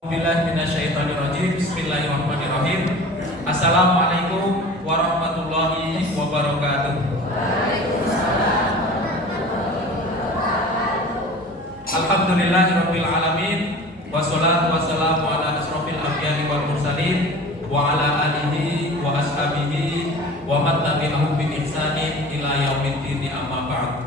Bismillahirrahmanirrahim. Assalamualaikum warahmatullahi wabarakatuh. Alhamdulillahirabbil alamin wassalatu wassalamu ala asrofil anbiya'i wal mursalin wa ala alihi wa ashabihi wa man tabi'ahum bi ihsanin ila yaumiddin, amma ba'd.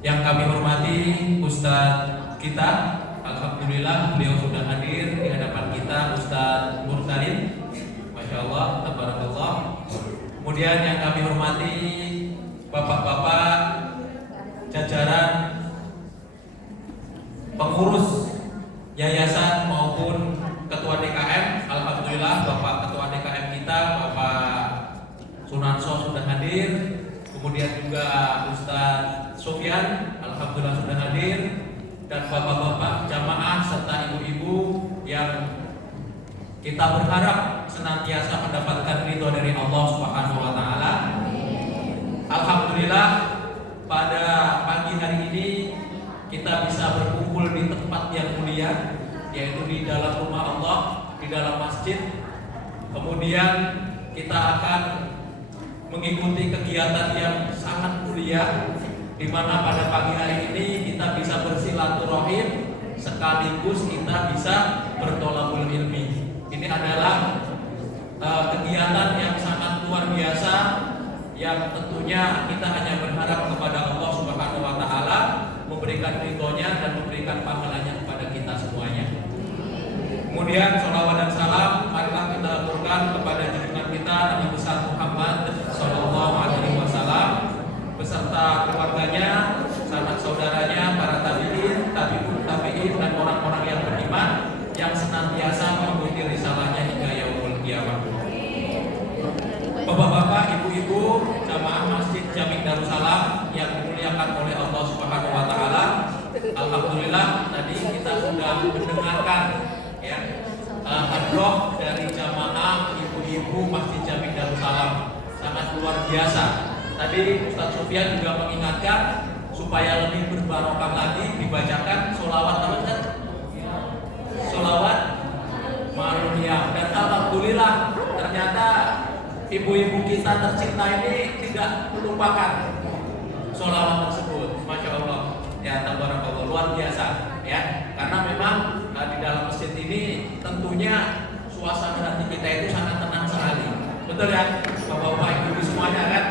Yang kami hormati Ustadz kita, alhamdulillah beliau sudah hadir di hadapan kita, Ustadz Mursalin, Masya Allah, tabarakallah. Kemudian yang kami hormati bapak-bapak jajaran pengurus yayasan maupun ketua DKM, alhamdulillah Bapak ketua DKM kita, Bapak Sunarso sudah hadir. Kemudian juga Ustadz Sofyan, alhamdulillah sudah hadir. Dan bapak-bapak jamaah serta ibu-ibu yang kita berharap senantiasa mendapatkan ridho dari Allah Subhanahu wa taala. Alhamdulillah pada pagi hari ini kita bisa berkumpul di tempat yang mulia, yaitu di dalam rumah Allah, di dalam masjid. Kemudian kita akan mengikuti kegiatan yang sangat mulia, di mana pada pagi hari ini kita bisa bersilaturahim sekaligus kita bisa bertolabul ilmi. Ini adalah kegiatan yang sangat luar biasa, yang tentunya kita hanya berharap kepada Allah Subhanahu wa taala memberikan ridhonya dan memberikan pahalanya kepada kita semuanya. Kemudian sholawat dan salam marilah kita aturkan kepada junjungan kita Nabi besar Muhammad sallallahu alaihi wasallam beserta keluarganya, sanak saudaranya, para tabi'in, tabi'in dan orang-orang yang beriman yang senantiasa mengikuti risalahnya hingga yaumul qiyamah. Bapak-bapak, ibu-ibu, jamaah Masjid Jami Darussalam yang dimuliakan oleh Allah Subhanahu wa taala. Alhamdulillah tadi kita sudah mendengarkan ya hadroh dari jamaah ibu-ibu Masjid Jami Darussalam, sangat luar biasa. Tadi Ustadz Sofyan juga mengingatkan supaya lebih berbarokah lagi dibacakan sholawat apa Ustaz? Sholawat marumiyah. Dan alhamdulillah ternyata ibu-ibu kita tercinta ini tidak melupakan sholawat tersebut. Masya Allah, ya tabarakallah, luar biasa ya. Karena memang di dalam masjid ini tentunya suasana hati kita itu sangat tenang sekali. Betul ya, bapak-bapak, ibu-ibu semuanya kan?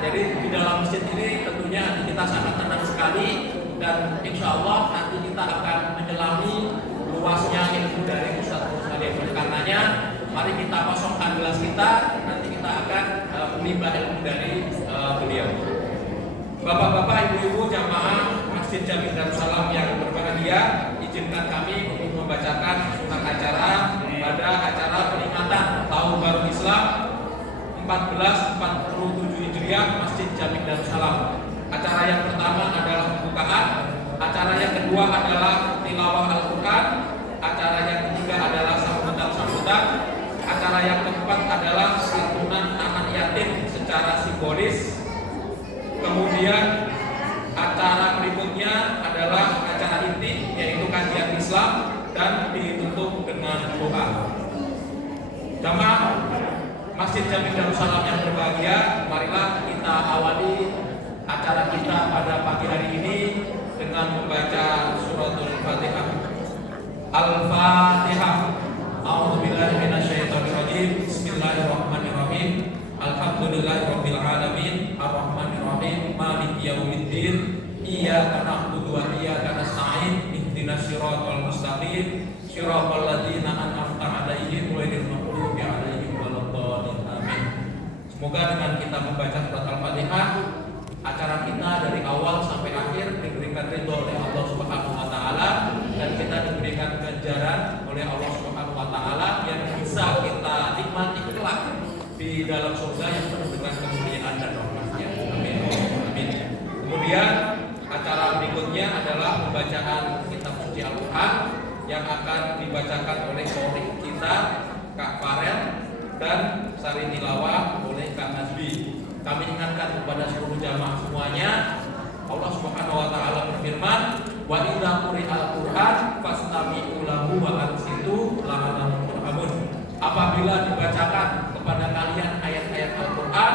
Jadi di dalam masjid ini tentunya hati kita sangat tenang sekali, dan insya Allah nanti kita akan menyelami luasnya ilmu dari Ustadz Mursalin. Oleh karenanya mari kita kosongkan gelas kita, nanti kita akan menimba ilmu dari beliau. Bapak-bapak, ibu-ibu, jamaah Masjid Jami Darussalam yang berbahagia, izinkan kami untuk membacakan surat acara pada acara peringatan Tahun Baru Islam 1447 Hijriah Masjid Jami Darussalam. Acara yang pertama adalah pembukaan, acara yang kedua adalah tilawah Al-Quran, acara yang ketiga adalah sambutan-sambutan, acara yang keempat adalah santunan anak yatim secara simbolis. Kemudian acara berikutnya adalah acara inti, yaitu kajian Islam, dan ditutup dengan doa. Jamaah Masjid Jami Darussalam yang berbahagia, marilah kita awali acara kita pada pagi hari ini dengan membaca suratul Fatihah. Al-Fatihah. A'udzubillahi minasyaitonirrajim. Bismillahirrahmanirrahim. Alhamdulillahirabbil alamin, arrahmanirrahim, maliki yaumiddin. Iyyaka na'budu wa iyyaka nasta'in. Ihdinas siratal mustaqim. Shiratal ladzina an'amta 'alaihim ghairil maghdubi 'alaihim waladdallin. Amin. Semoga dengan kita membaca surat Al-Fatihah, acara kita dari awal sampai akhir diberikan ridho oleh Allah Subhanahu wa taala, dan kita diberikan ganjaran oleh Allah Subhanahu wa taala yang bisa kita nikmati kelak di dalam surga yang penuh dengan kemuliaan dan rahmatnya. Amin. Amin. Kemudian acara berikutnya adalah pembacaan kitab suci Al-Quran yang akan dibacakan oleh qori kita Kak Farel dan sari tilawah oleh Kak Nazbi. Kami ingatkan kepada seluruh jamaah semuanya, Allah Subhanahu wa taala berfirman, Wa idza quri'al Qur'an fastami'u lahu wa ansitu la'allakum turhamun. Apabila dibacakan kepada kalian ayat-ayat Al-Qur'an,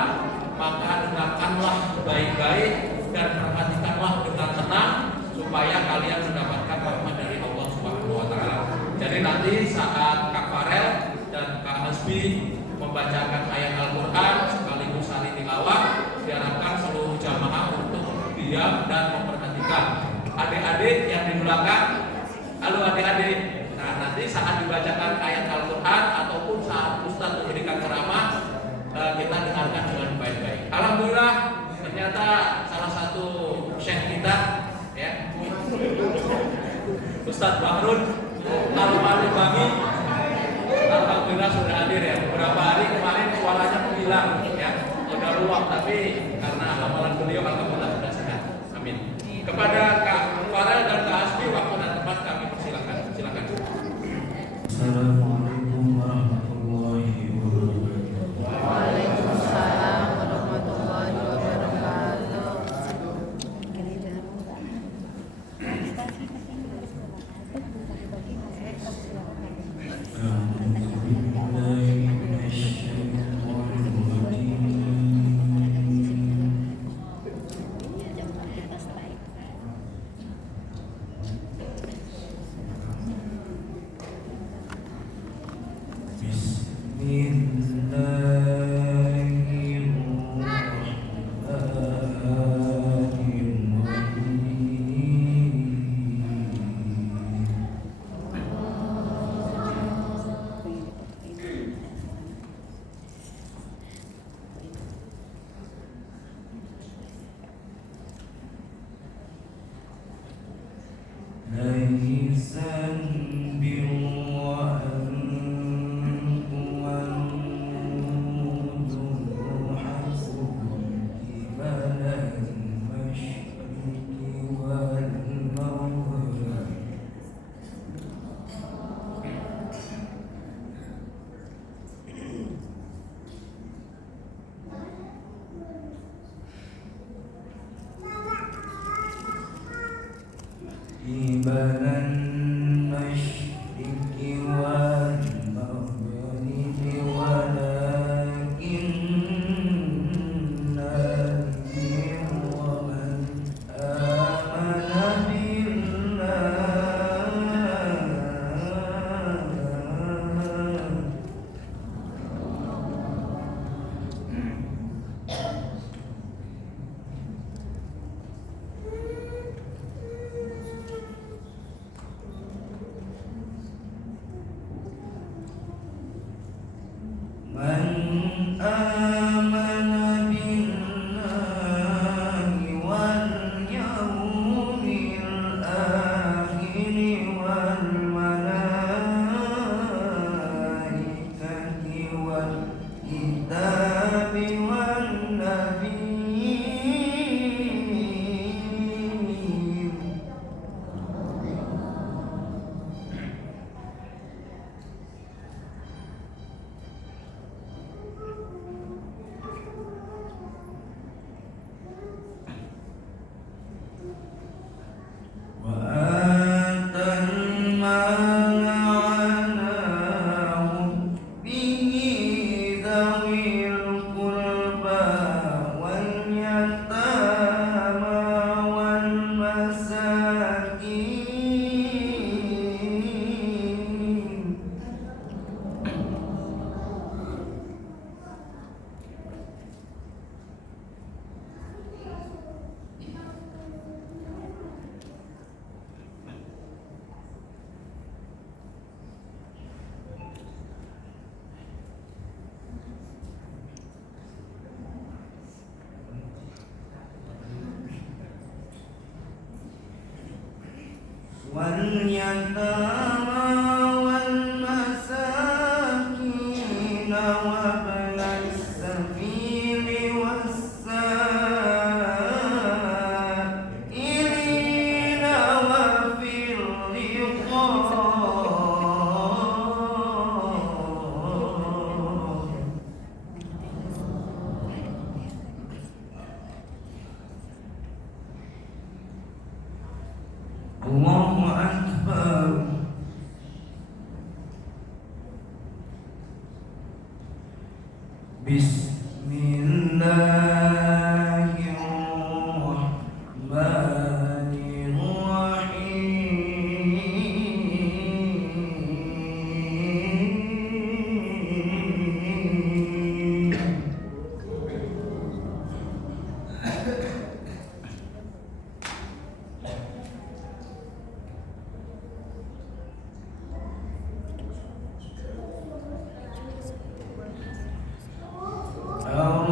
maka dengarkanlah baik-baik dan perhatikanlah dengan tenang supaya kalian mendapatkan rahmat dari Allah Subhanahu wa taala. Jadi nanti saat Kak Farel dan Kak Hasbi membacakan ayat Al-Qur'an sekaligus saling tilawah, diharapkan seluruh jamaah untuk diam dan memperhatikan. Adik-adik yang di belakang, halo adik-adik. Nah, nanti saat dibacakan ayat Al-Qur'an ataupun saat Ustaz memberikan ceramah, kita dengarkan dengan baik-baik. Alhamdulillah, ternyata salah satu syekh kita, ya, Ustaz Bahrun Al-Malibami, alhamdulillah sudah hadir ya. Beberapa hari kemarin suaranya menghilang, ya, udah ruang, tapi karena amalan beliau alhamdulillah sudah sehat. Amin. Kepada Kak Farel dan Kak Asmi, waktu dan tempat kami persilakan. Silakan. Assalamualaikum warahmatullahi wabarakatuh. Waalaikumsalam warahmatullahi wabarakatuh.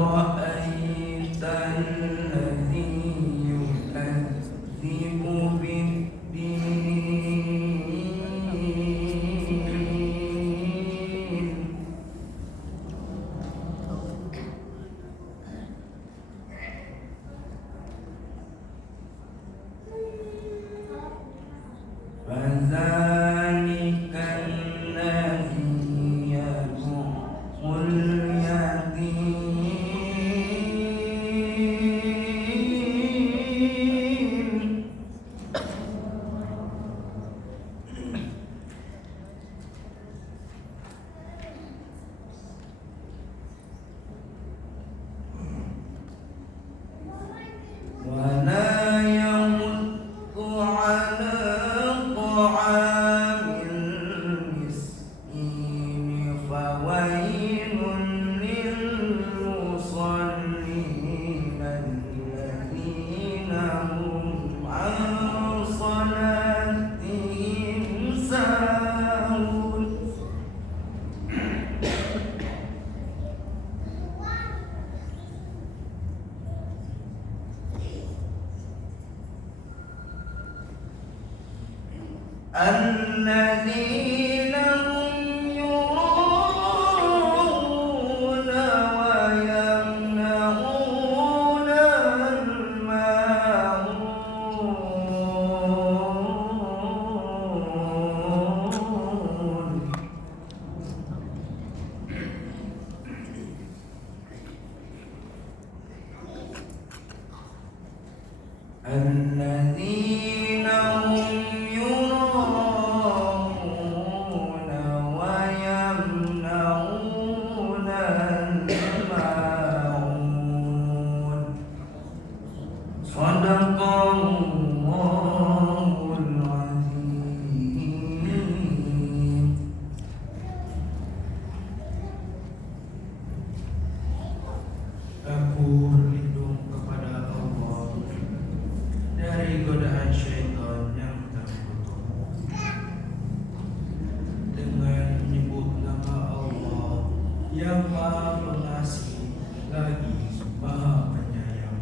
أرأيت الذي يكذب بالدين فذلك الذي يدعو اليتيم ولا يمت على طعام المسكين فويل للمصلين الذين هم عن صلاتهم ساهون الذين هم يراءون ويمنعون الماعون الذين هم يراءون ويمنعون الماعون صدق الله العظيم. Aku berlindung kepada Allah dari godaan syaitan yang terkutuk dengan menyebut nama Allah yang Maha Pengasih lagi Maha Penyayang.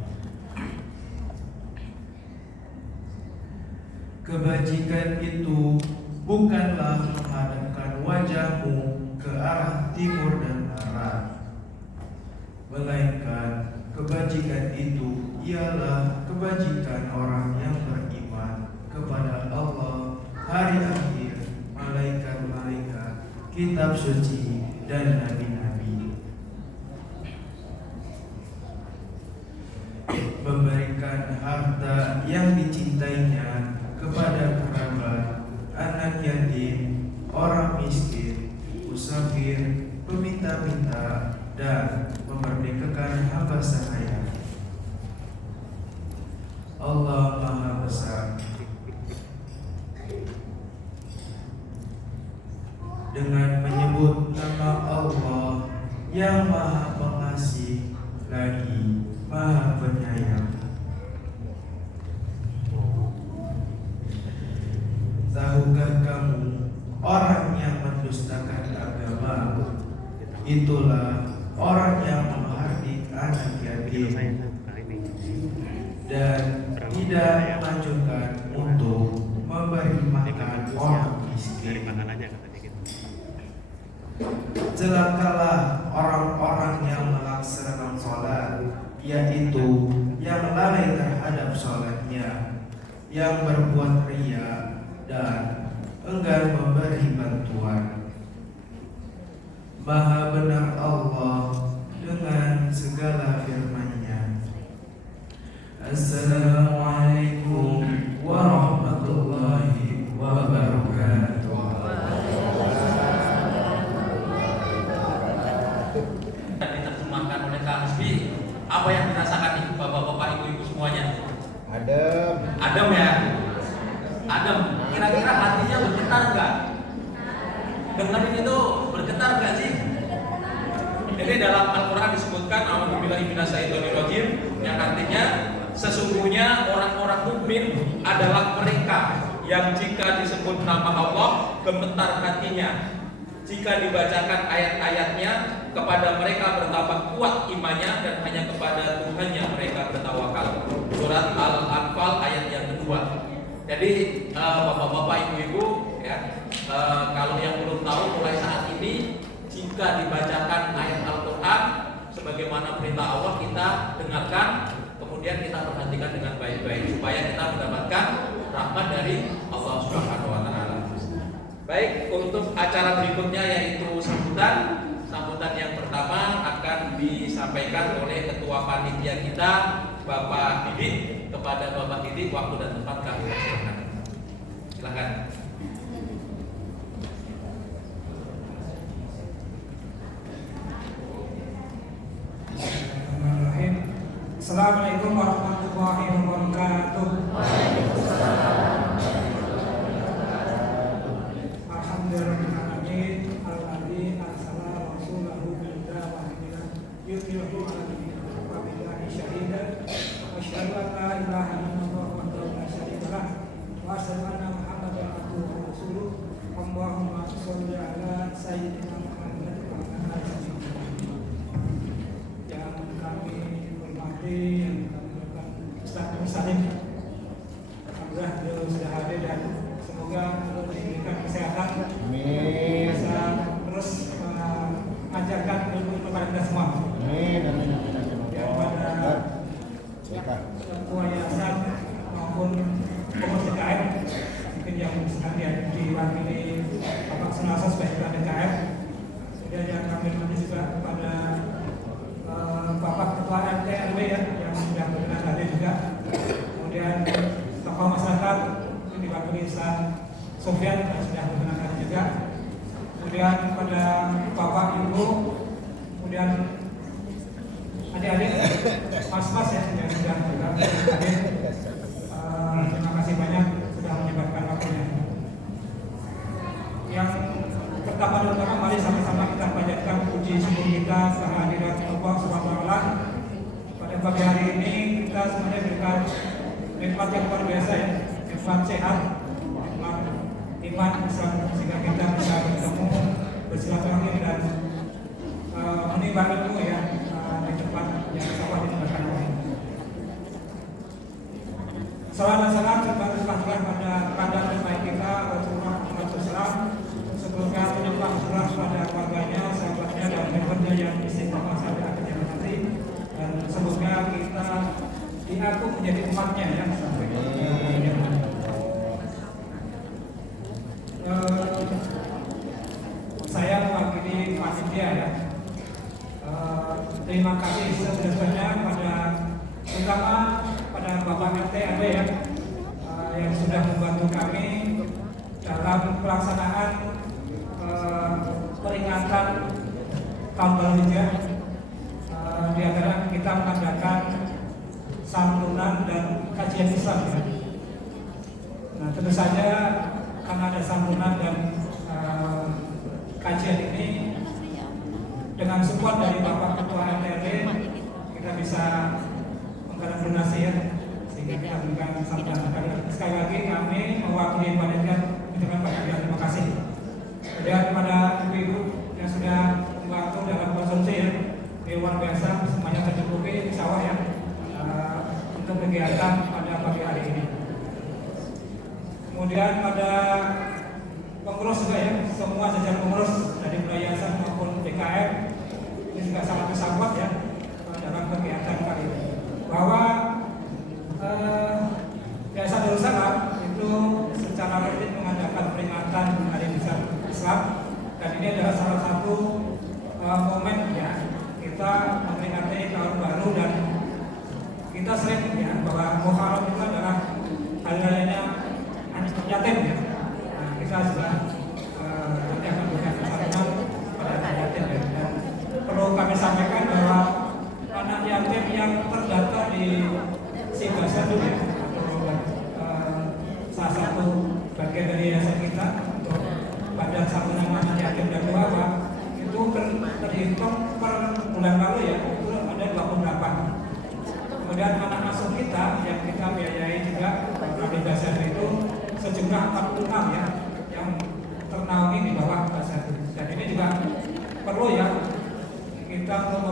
Kebajikan itu bukanlah menghadapkan wajahmu ke arah timur dan barat, melainkan kebajikan itu ialah kebajikan orang yang beriman kepada Allah, hari akhir, malaikat-malaikat, kitab suci, dan nabi-nabi. Memberikan harta yang dicintainya kepada kerabat, anak yatim, orang miskin, musafir, peminta-minta, dan memerdekakan hamba sahaya. Allah Maha Besar. Dengan menyebut nama Allah yang Maha Pengasih lagi Maha Penyayang. Tahukah kamu orang yang mendustakan agama itulah orang yang menghardik anak yatim dan tidak mengajukan untuk memberi makan orang miskin. Celakalah orang-orang yang melaksanakan sholat, yaitu yang lalai terhadap sholatnya, yang berbuat riya dan enggan memberi bantuan. Maha benar Allah dengan segala firman-Nya. Assalamualaikum warahmatullahi wabarakatuh. Kita Apa yang dirasakan nih bapak-bapak, ibu-ibu semuanya? Adem. Adem ya? Adem. Kira-kira hatinya bergetar nggak? Dengerin itu bergetar nggak sih? Jadi dalam Al-Quran disebutkan A'udzubillahi minasyaitonirrajim, yang artinya sesungguhnya orang-orang mukmin adalah mereka yang jika disebut nama Allah gemetar hatinya, jika dibacakan ayat-ayatnya kepada mereka bertambah kuat imannya dan hanya kepada Tuhannya mereka bertawakal. Surat Al-Anfal ayat yang kedua. Jadi bapak-bapak, ibu-ibu ya, kalau yang belum tahu, mulai saat ini jika dibacakan ayat Al-Quran sebagaimana perintah Allah, kita dengarkan, kemudian kita perhatikan dengan baik-baik supaya kita mendapatkan rahmat dari Allah Subhanahu wa taala. Baik, untuk acara berikutnya yaitu sambutan. Sambutan yang pertama akan disampaikan oleh Ketua Panitia kita, Bapak Didik. Kepada Bapak Didik, waktu dan tempat kami persilakan. Silakan. Assalamualaikum warahmatullahi wabarakatuh. Alhamdulillahirrahmanirrahim. Alladzi arsala rasulahu bil huda wa dinil yudhhirahu 'ala dini wa billahi syahida. Asyhadu an la ilaha illallah wahdahu la syarika lah wa asyhadu anna Muhammadan abduhu wa rasuluh. Allahumma shalli 'ala sayyidina Muhammad wa 'ala alihi yang kami hormati, yang kami hormatkan Ustaz Salim. Alhamdulillah beliau sudah hadir dan semoga Allah diberikan kesehatan, bisa terus mengajarkan ilmu kepada kita semua. Amin. Dan pada ketua yayasan maupun pengurus DKM mungkin yang sekalian diwakili Bapak Sunarso sebagai DKM. Kemudian yang kami hormati juga kepada Bapak Ketua RT RW ya, yang sudah berkenan hadir juga. Kemudian tokoh masyarakat yang diwakili Ustaz Sofyan yang sudah berkenan hadir juga. Kemudian pada Bapak Ibu, kemudian adik-adik, mas-mas ya yang sudah juga hadir. Terima kasih banyak sudah menyempatkan waktunya. Yang pertama, mari sama-sama kita panjatkan puji syukur kita kehadirat Allah Subhanahu wa taala. Pada pagi hari ini kita semuanya berikan nikmat yang luar biasa ya, nikmat sehat, nikmat iman, sehingga kita bisa bertemu, bersilaturahmi dan menimba ilmu ya di tempat yang sama dilakukan Allah. Salam dan salam terlimpah pada padan terbaik kita Rasulullah Muhammad SAW. Sebelumnya menyembah surah pada keluarganya, sahabatnya dan membernya yang istiqomah sampai akhir zaman nanti. Dan semoga kita diaku menjadi umatnya ya sampai akhir zaman. Saya mewakili panitia ya. Terima kasih sebesar-besarnya pada terutama pada Bapak RT RW ya, yang sudah membantu kami dalam pelaksanaan peringatan tahun baru Hijriah. Di antara kita mengadakan santunan dan kajian Islam ya. Nah, tentu saja karena ada santunan dan kajian ini, dengan support dari Bapak Ketua RT kita bisa menggarap donasi ya, sehingga kita berikan santunan. Sekali lagi kami mewakili panitia mengucapkan banyak terima kasih. Dan kepada ibu-ibu yang sudah membantu dalam konsumsi ya, luar biasa, semuanya tercukupi insya Allah ya, untuk kegiatan pada pagi hari ini. Kemudian pada pengurus juga ya, semua jajaran pengurus dari yayasan maupun DKM ini juga sangat bersahabat ya dalam kegiatan kali ini. Bahwa Yayasan Darul Salam itu secara rutin mengadakan peringatan Hari Besar Islam, dan ini adalah salah satu momen ya kita memperingati tahun baru, dan kita sering ya bahwa Muharram itu adalah hari rayanya anak yatim ya. Nah, kita sudah nanti akan berikan santunan pada anak yatim ya. Dan perlu kami sampaikan bahwa anak yatim yang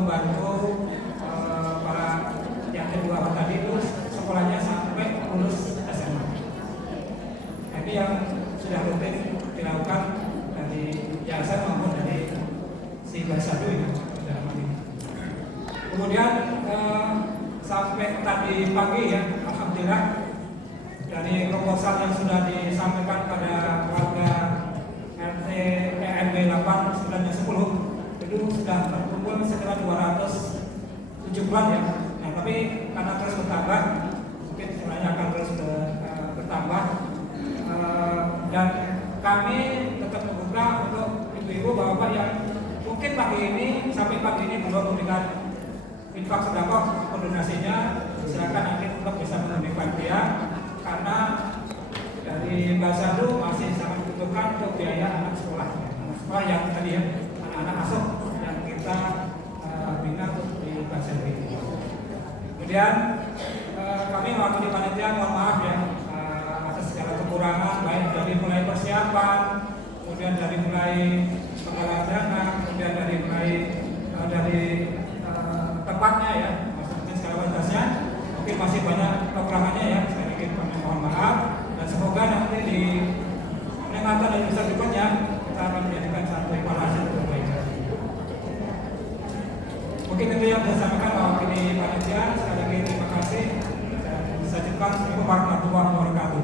membantu para yang kedua tadi itu sekolahnya sampai lulus SMA. Ini yang sudah rutin dilakukan dari yayasan maupun dari si Basadu ini. Kemudian sampai tadi pagi ya, alhamdulillah dari proposal yang sudah disampaikan pada warga RT RW 8 9 dan 10 itu sudah terkumpul sekitar 270-an ya. Nah, tapi karena terus bertambah, mungkin sebenarnya akan terus bertambah. Dan kami tetap membuka untuk ibu-ibu bapak yang mungkin pagi ini sampai pagi ini belum memberikan infak sedekah donasinya, silakan nanti untuk bisa menghubungi dia karena dari Basadu masih sangat membutuhkan untuk biaya anak sekolah yang tadi ya, anak-anak asuh yang kita bina untuk di Basadu ini. Kemudian kami waktu di panitia mohon maaf ya atas segala kekurangan, baik dari mulai persiapan, kemudian dari mulai penggalangan dana, kemudian dari mulai dari tempatnya ya, maksudnya segala batasnya, mungkin masih banyak kekurangannya ya. Sekali lagi kami mohon maaf dan semoga nanti di Natal dan besar berikutnya kita akan menjadikan satu evaluasi untuk perbaikan. Mungkin itu yang saya sampaikan mewakili panitia. Sekali lagi terima kasih dan disajikan. Assalamualaikum warahmatullahi wabarakatuh.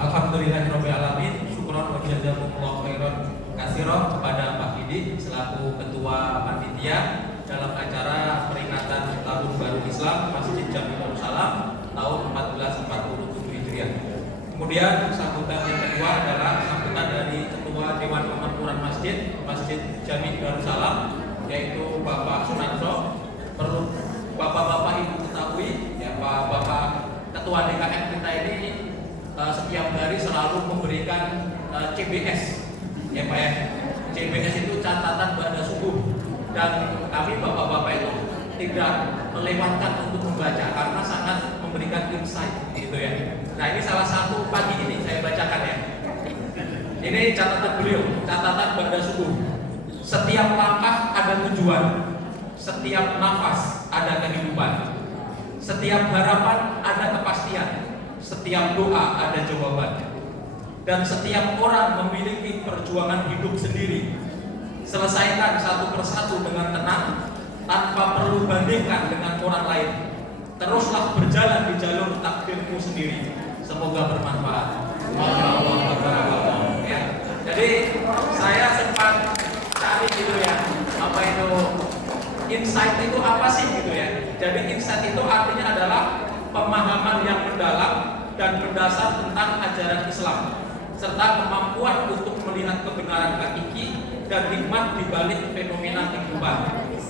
Alhamdulillahirabbil alamin. Syukron wa jazakumullahu khairan katsiran kepada Pak Didi selaku ketua panitia dalam acara peringatan Tahun Baru Islam Masjid Jami Darussalam tahun 1447 Hijriah. Kemudian sambutan yang kedua adalah sambutan dari Ketua Dewan Pemakmuran Masjid Jami Darussalam, yaitu Bapak Sunarso. Perlu Bapak-bapak Ibu ketahui ya, Bapak Ketua DKM kita ini setiap hari selalu memberikan CBS ya Pak ya. CBS itu catatan pada subuh, dan kami bapak-bapak itu tidak melewatkan untuk membaca karena sangat memberikan insight gitu ya. Nah ini salah satu pagi ini saya bacakan ya. Ini catatan beliau, catatan pada subuh. Setiap langkah ada tujuan, setiap nafas ada kehidupan, setiap harapan ada kepastian, setiap doa ada jawaban. Dan setiap orang memiliki perjuangan hidup sendiri. Selesaikan satu persatu dengan tenang, tanpa perlu bandingkan dengan orang lain. Teruslah berjalan di jalur takdirmu sendiri. Semoga bermanfaat. Masya Allah. Ya. Jadi saya sempat cari gitu ya, apa itu insight itu apa sih gitu ya. Jadi insight itu artinya adalah pemahaman yang mendalam dan berdasar tentang ajaran Islam, serta kemampuan untuk melihat kebenaran hakiki dan hikmah di balik fenomena kehidupan.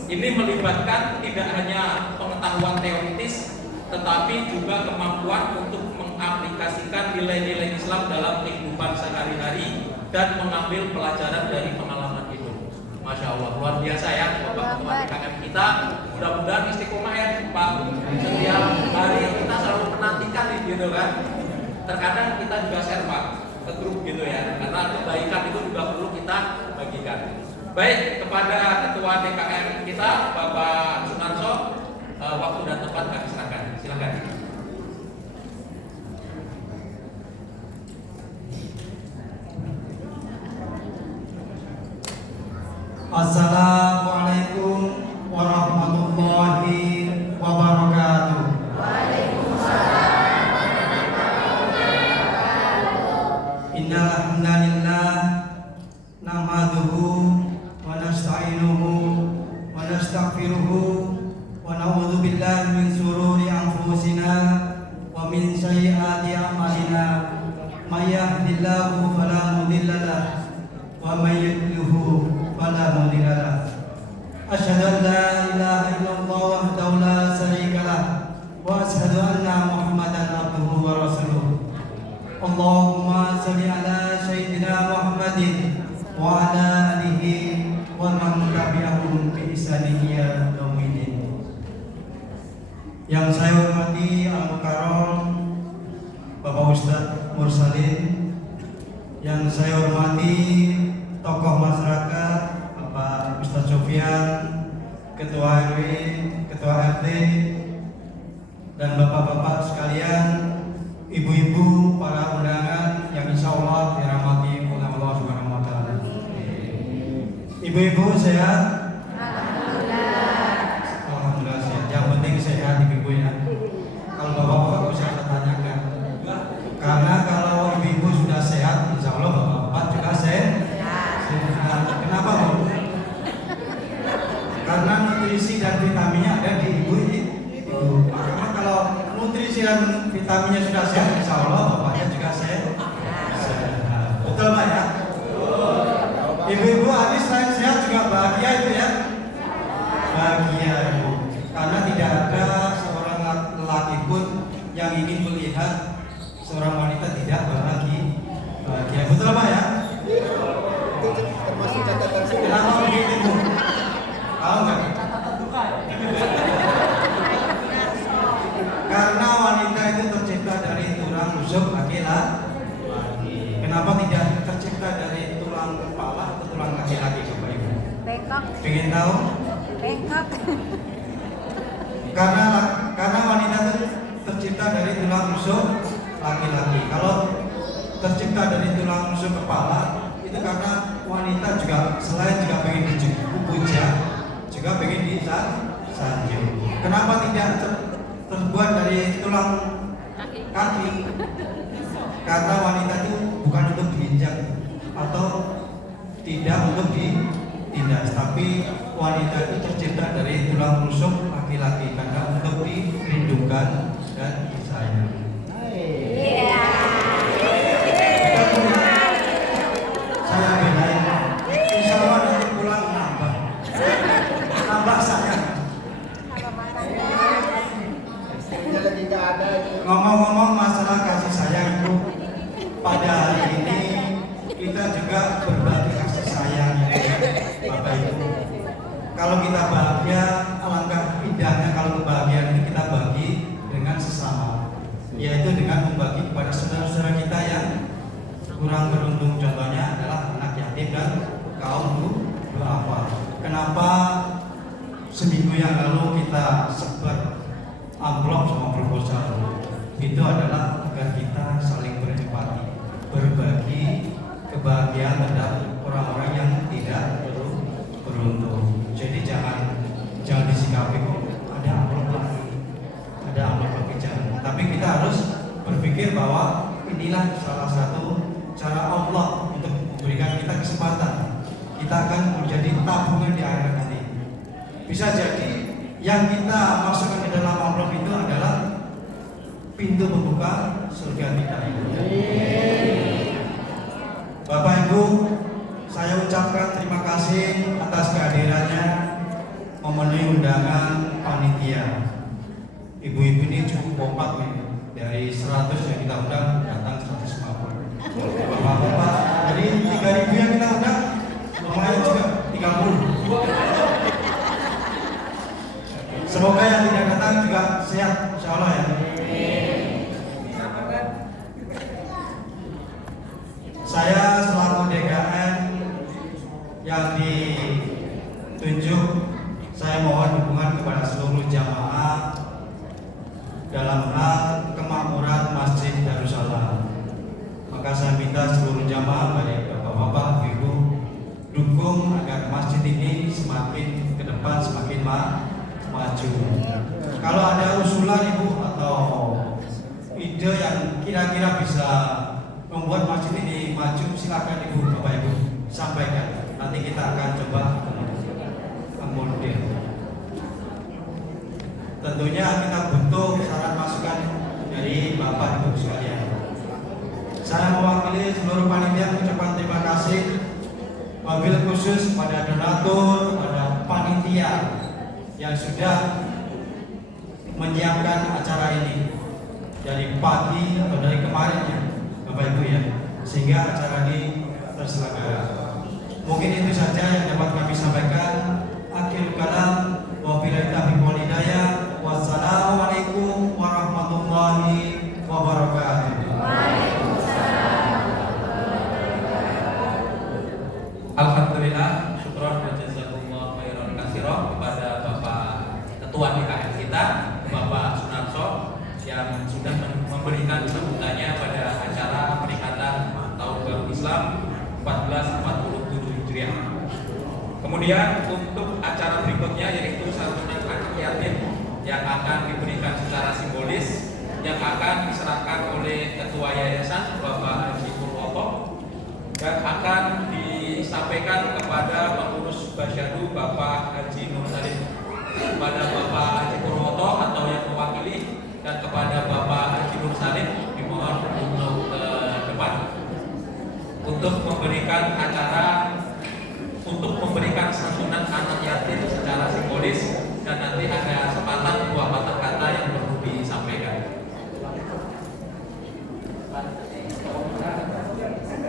Ini melibatkan tidak hanya pengetahuan teoritis, tetapi juga kemampuan untuk mengaplikasikan nilai-nilai Islam dalam kehidupan sehari-hari dan mengambil pelajaran dari pengalaman hidup. Masya Allah, luar biasa ya Bapak Ketua DKM kita. Mudah-mudahan istiqomah ya Pak. Setiap hari kita selalu menantikan gitu kan. Terkadang kita juga share Pak ke grup gitu ya, karena kebaikan itu juga perlu kita bagikan. Baik, kepada Ketua DKM kita Bapak Sunarso, waktu dan tempat kami silakan. Silakan. Assalamualaikum warahmatullahi wabarakatuh. Innal hamdalillah nahmaduhu wa nasta'inuhu wa nastaghfiruhu wa na'udzu billahi min shururi anfusina wa min sayyiati a'malina. May yahdihillahu fala mudilla lahu wa may yudlilhu fala mudilla lahu. Asyhadu an la ilaha illallah wahdahu la syarika lahu wa asyhadu anna Muhammadan abduhu wa rasuluh. Allahumma shalli ala sayyidina Muhammadin wa ala alihi wa man tabi'ahum bi ihsanin ila yaumil. Yang saya hormati Al-Mukarram Bapak Ustadz Mursalin, yang saya hormati tokoh masyarakat, kemudian Ketua RW, Ketua RT, dan bapak-bapak sekalian, ibu-ibu, para undangan yang insya Allah dirahmati oleh Allah Subhanahu Wa Taala. Ibu-ibu sehat? Alhamdulillah sehat. Yang penting sehat ibu-ibu ya. Kalau bapak-bapak bisa saya tanyakan. Karena kalau ibu-ibu sudah sehat, insya Allah bapak-bapak juga sehat. Kenapa Bu? Karena nutrisi dan vitaminnya ada di ibu ini. Karena kalau nutrisi dan vitaminnya sudah sehat, insya Allah bapaknya juga sehat. Betul Pak ya? Ibu-ibu habis selain sehat juga bahagia itu ya? Bahagia Ibu. Karena tidak ada seorang lelaki pun yang ingin melihat seorang wanita tidak bahagia. Betul Pak ya? Termasuk catatan sini. Kenapa begitu Bu? Tahu nggak? Karena wanita itu tercipta dari tulang rusuk laki-laki. Kenapa tidak tercipta dari tulang kepala atau tulang laki-laki Bapak Ibu? Bengkok, Pengen tahu? bengkok. Karena wanita itu tercipta dari tulang rusuk laki-laki. Kalau tercipta dari tulang rusuk kepala itu karena wanita juga selain juga pengen dipuja, juga pengen disanjung. Kenapa tidak terbuat dari tulang kaki? Karena wanita itu bukan untuk diinjak atau tidak untuk ditindas, tapi wanita itu tercipta dari tulang rusuk laki-laki karena untuk dilindungkan dan disayang. Saya bedain, insya Allah nanti pulang nambah sayang. Istrinya lagi nggak ada. Ngomong-ngomong masalah kasih sayang itu, pada hari ini kita juga berbagi kasih sayang ya, Bapak Ibu. Kalau kita bahagia, alangkah indahnya kalau kebahagiaan ini kita bagi dengan sesama, yaitu dengan membagi kepada saudara-saudara kita yang kurang beruntung. Contohnya adalah anak yatim dan kaum duafa. Kenapa seminggu yang lalu kita sebar amplop sama proposal? Itu adalah agar kita saling berempati, berbagi kebahagiaan terhadap orang-orang yang tidak beruntung. Jadi jangan disikapi kok ada amplop lagi jangan. Tapi kita harus berpikir bahwa inilah salah satu cara Allah untuk memberikan kita kesempatan. Kita akan menjadi tabungan di akhirat nanti. Bisa jadi yang kita masukkan ke dalam amplop itu adalah pintu pembuka surga kita. Bapak Ibu, saya ucapkan terima kasih atas kehadirannya memenuhi undangan panitia. Ibu-ibu ini cukup kompak nih. Dari 100 yang kita undang datang 150. Bapak-bapak, dari 3.000 yang kita undang lumayan juga 30. Semoga yang tidak datang juga sehat, insya Allah ya. Saya selaku DKM yang ditunjuk, saya mohon dukungan kepada seluruh jamaah dalam hal kemakmuran Masjid Darussalam. Maka saya minta seluruh jamaah, baik bapak-bapak, ibu, dukung agar masjid ini semakin ke depan semakin maju. Kalau ada usulan ibu atau ide yang kira-kira bisa membuat masjid ini maju, silakan ibu, bapak ibu sampaikan. Nanti kita akan coba akomodir. Tentunya kita butuh saran masukan dari bapak ibu sekalian. Saya mewakili seluruh panitia mengucapkan terima kasih, wabil khusus pada donatur, pada panitia yang sudah menyiapkan acara ini dari pagi atau dari kemarin ya, Bapak Ibu ya, sehingga acara ini terselenggara. Mungkin itu saja yang dapat kami sampaikan. Akhirul kalam, wabillahi taufiq wal hidayah. Wassalamualaikum warahmatullahi wabarakatuh. Alhamdulillah, syukran wa jazakumullah khairan Islam 1447 Hijriah. Kemudian untuk acara berikutnya yaitu santunan anak yatim yang akan diberikan secara simbolis yang akan diserahkan oleh Ketua Yayasan Bapak Haji Purwoto dan akan disampaikan kepada pengurus Basyadu Bapak Haji Nur Salim, kepada Bapak Haji Purwoto atau yang mewakili, dan kepada Bapak Haji Nur Salim dimohon untuk ke depan untuk memberikan santunan anak yatim secara simbolis, dan nanti ada sepatah dua patah kata yang perlu disampaikan.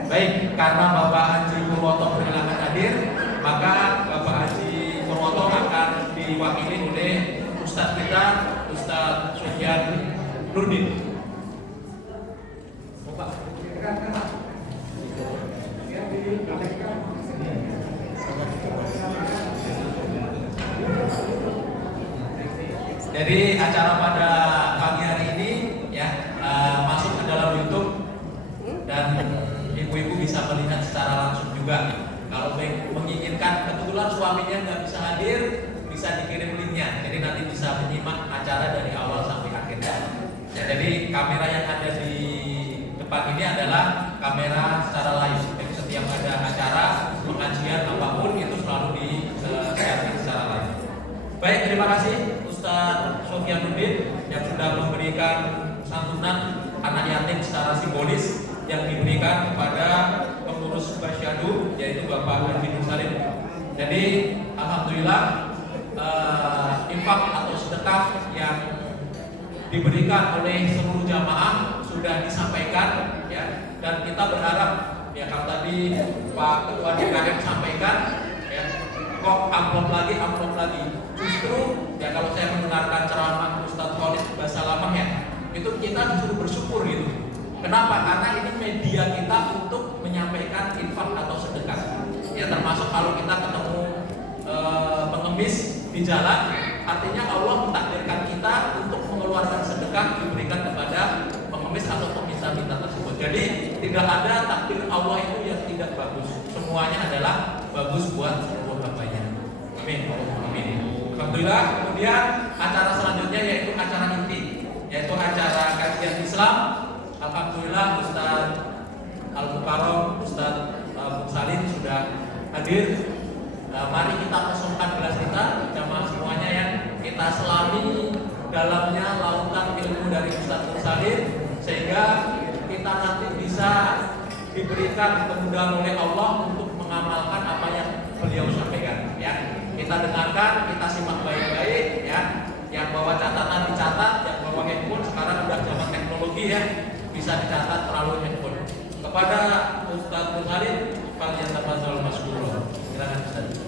Baik, karena Bapak Haji Purwoto berhalangan hadir, maka Bapak Haji Purwoto akan diwakili oleh Ustadz kita, Ustadz Sufyan Nurdin. Jadi acara pada pagi hari ini ya masuk ke dalam YouTube dan ibu-ibu bisa melihat secara langsung juga. Kalau menginginkan, kebetulan suaminya nggak bisa hadir, bisa dikirim linknya. Jadi nanti bisa menyimak acara dari awal sampai akhir. Ya, jadi kamera yang ada di depan ini adalah kamera secara live. Jadi setiap ada acara pengajian apapun itu selalu di-share secara live. Baik, terima kasih Ustadz Sufyan Nurdin yang sudah memberikan santunan anak yatim secara simbolis yang diberikan kepada pengurus Basyadu yaitu Bapak Haji Nur Salim. Jadi alhamdulillah infak atau sedekah yang diberikan oleh seluruh jamaah sudah disampaikan ya, dan kita berharap ya, kalau tadi Pak Ketua DKM sampaikan ya, kok amplop lagi. Justru ya, kalau saya mendengarkan ceramah Ustadz Khalid Basalamah ya, itu kita disuruh bersyukur gitu. Kenapa? Karena ini media kita untuk menyampaikan infak atau sedekah. Ya, termasuk kalau kita ketemu pengemis di jalan, artinya Allah mentakdirkan kita untuk mengeluarkan sedekah diberikan kepada pengemis atau peminta-minta tersebut. Jadi tidak ada takdir Allah itu yang tidak bagus. Semuanya adalah bagus buat seluruh hambanya. Amin. Amin. Alhamdulillah. Kemudian acara selanjutnya yaitu acara inti, yaitu acara kajian Islam. Alhamdulillah Ustadz Al-Mukarram, Ustadz Salim sudah hadir. Mari kita kosongkan gelas kita, jamaah semuanya ya. Kita selami dalamnya lautan ilmu dari Ustadz Salim, sehingga kita nanti bisa diberikan kemudahan oleh Allah untuk mengamalkan apa yang beliau sampaikan ya. Kita dengarkan, kita simak baik-baik ya. Yang bawa catatan dicatat, yang bawa handphone, sekarang udah zaman teknologi ya, bisa dicatat melalui handphone. Kepada Ustadz Nur Salim, kalian tafadhol masykurun. Silakan Ustadz.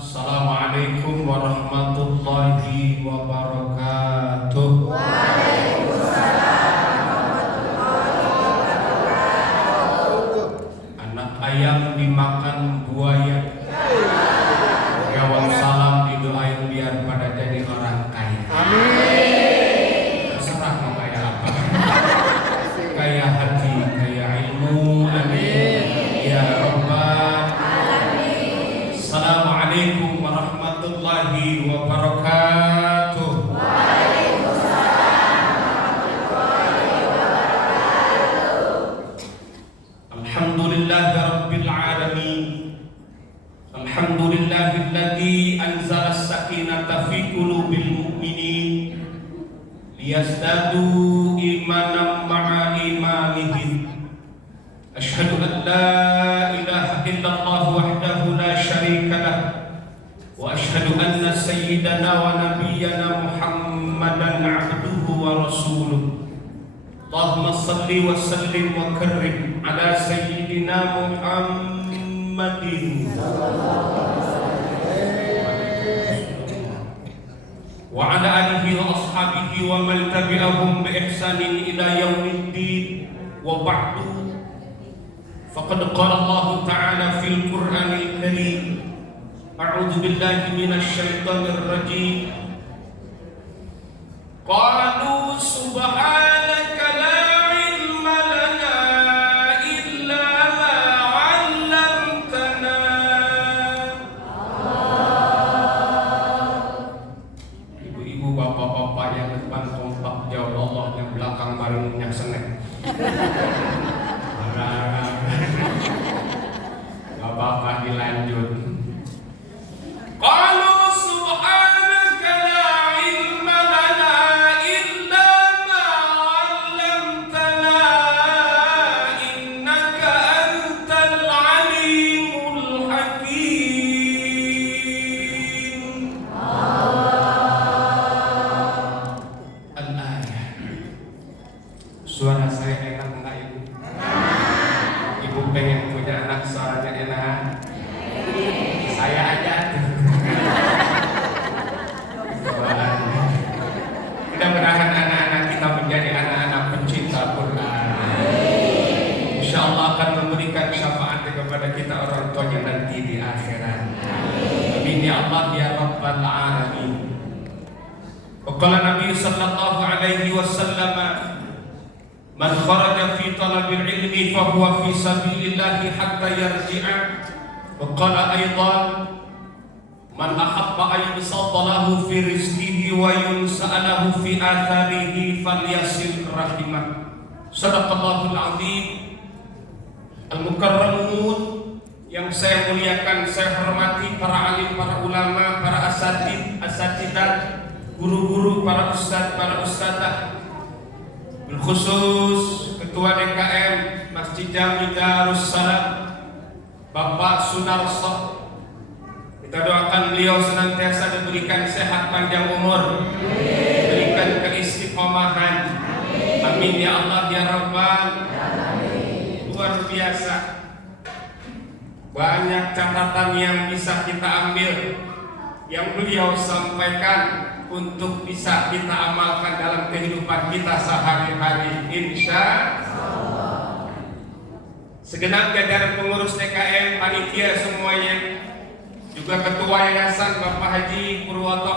Assalamualaikum warahmatullahi wabarakatuh. Anak ayam dimakan buaya, jawab salam didoain biar pada jadi orang kaya. Amin. Terserah mau kaya apa, kaya hati, kaya ilmu. Amin ya Rabbal alamin. Assalamualaikum warahmatullahi wabarakatuh. Alhamdulillah. Alhamdulillahilladzi anzala as-sakinata fi qulubil mu'minin liyazdadu imanan ma'a imanihim. Asyhadu an la ilaha illallah wahdahu la syarika lah wa asyhadu anna sayyidana wa nabiyyana Muhammadan 'abduhu wa rasuluh. Allahumma salli wa sallim wa karrim ala sayyidina Muhammadin wa ala alihi wa ashabihi wa man tabi'ahum bi ihsanin ila yaumiddin wa ba'du. Faqad qala Allah ta'ala fil Qur'anil Karim, a'udzu billahi minasy syaithanir rajim. Qalu subhanaka la ilma lana illa ma 'allamtana. Ibu-ibu, bapak-bapak yang depan kompak jawab Allah, yang belakang bareng minyak senek. Bapak dilanjut. Qalu subhanaka la ilma lana illa ma 'allamtana innaka antal alimul hakim. Al-ayah. Suara saya enak enggak, Ibu? Ibu pengen punya anak suaranya enak? Saya aja. Mudah-mudahan anak-anak kita menjadi anak-anak pencinta Quran. Insyaallah akan memberikan syafaat kepada kita orang tuanya nanti di akhirat. Amin ya Allah ya Rabbal alamin. Qala Nabi sallallahu alaihi wasallam, man kharaja fi talabil ilmi fa huwa fi sabilillah hatta yarji'a. Wa qala aidan, man ahabba ay yusadalahu fi rizqihi wa yunsa'alahu fi atharihi falyasil rahimah. Sadaqallahul azim. Al-mukarramun yang saya muliakan, saya hormati para alim, para ulama, para asatidzah, guru-guru, para ustadz, para ustadzah, khusus Ketua DKM Masjid Jami Darussalam Bapak Sunarso. Kita doakan beliau senantiasa diberikan sehat panjang umur, diberikan keistiqomahan. Amin ya Allah ya Rabbal. Luar biasa, banyak catatan yang bisa kita ambil, yang beliau sampaikan untuk bisa kita amalkan dalam kehidupan kita sehari-hari, insya Allah. Segenap jajaran pengurus DKM, panitia semuanya, juga Ketua Yayasan Bapak Haji Purwoto,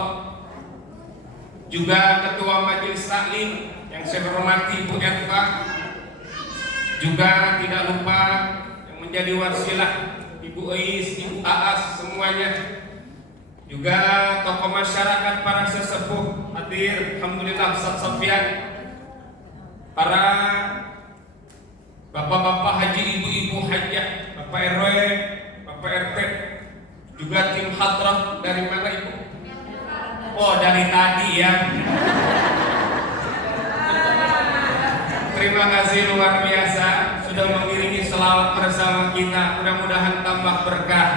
juga Ketua Majelis Taklim yang saya hormati Bu Erfa, juga tidak lupa yang menjadi wasilah Ibu Ais, Ibu Aas, semuanya, juga tokoh masyarakat, para sesepuh hadir, alhamdulillah, Ustaz Sofian, para bapak-bapak haji, ibu-ibu hajah, Bapak RW, Bapak RT, juga tim hadrah dari mana Ibu? Oh, dari tadi ya. Terima kasih luar biasa sudah mengiringi selawat bersama kita. Mudah-mudahan tambah berkah.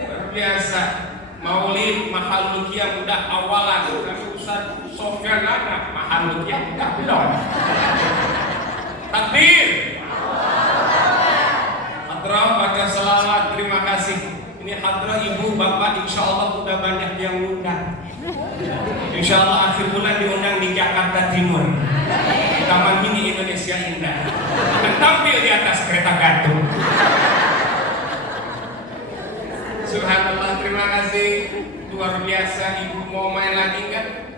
Luar biasa. Maulid Mahalul Qiyam udah awalan. Kami Ustaz Sofyan anak Mahalul Qiyam udah belum. Takbir. Hadrah baca selawat, terima kasih. Ini hadrah ibu bapak, insya Allah udah banyak yang undang. Insya Allah akhir bulan diundang di Jakarta Timur, di Taman Mini Indonesia Indah. Akan tampil di atas kereta gantung. Subhanallah, terima kasih. Luar biasa. Ibu mau main lagi enggak?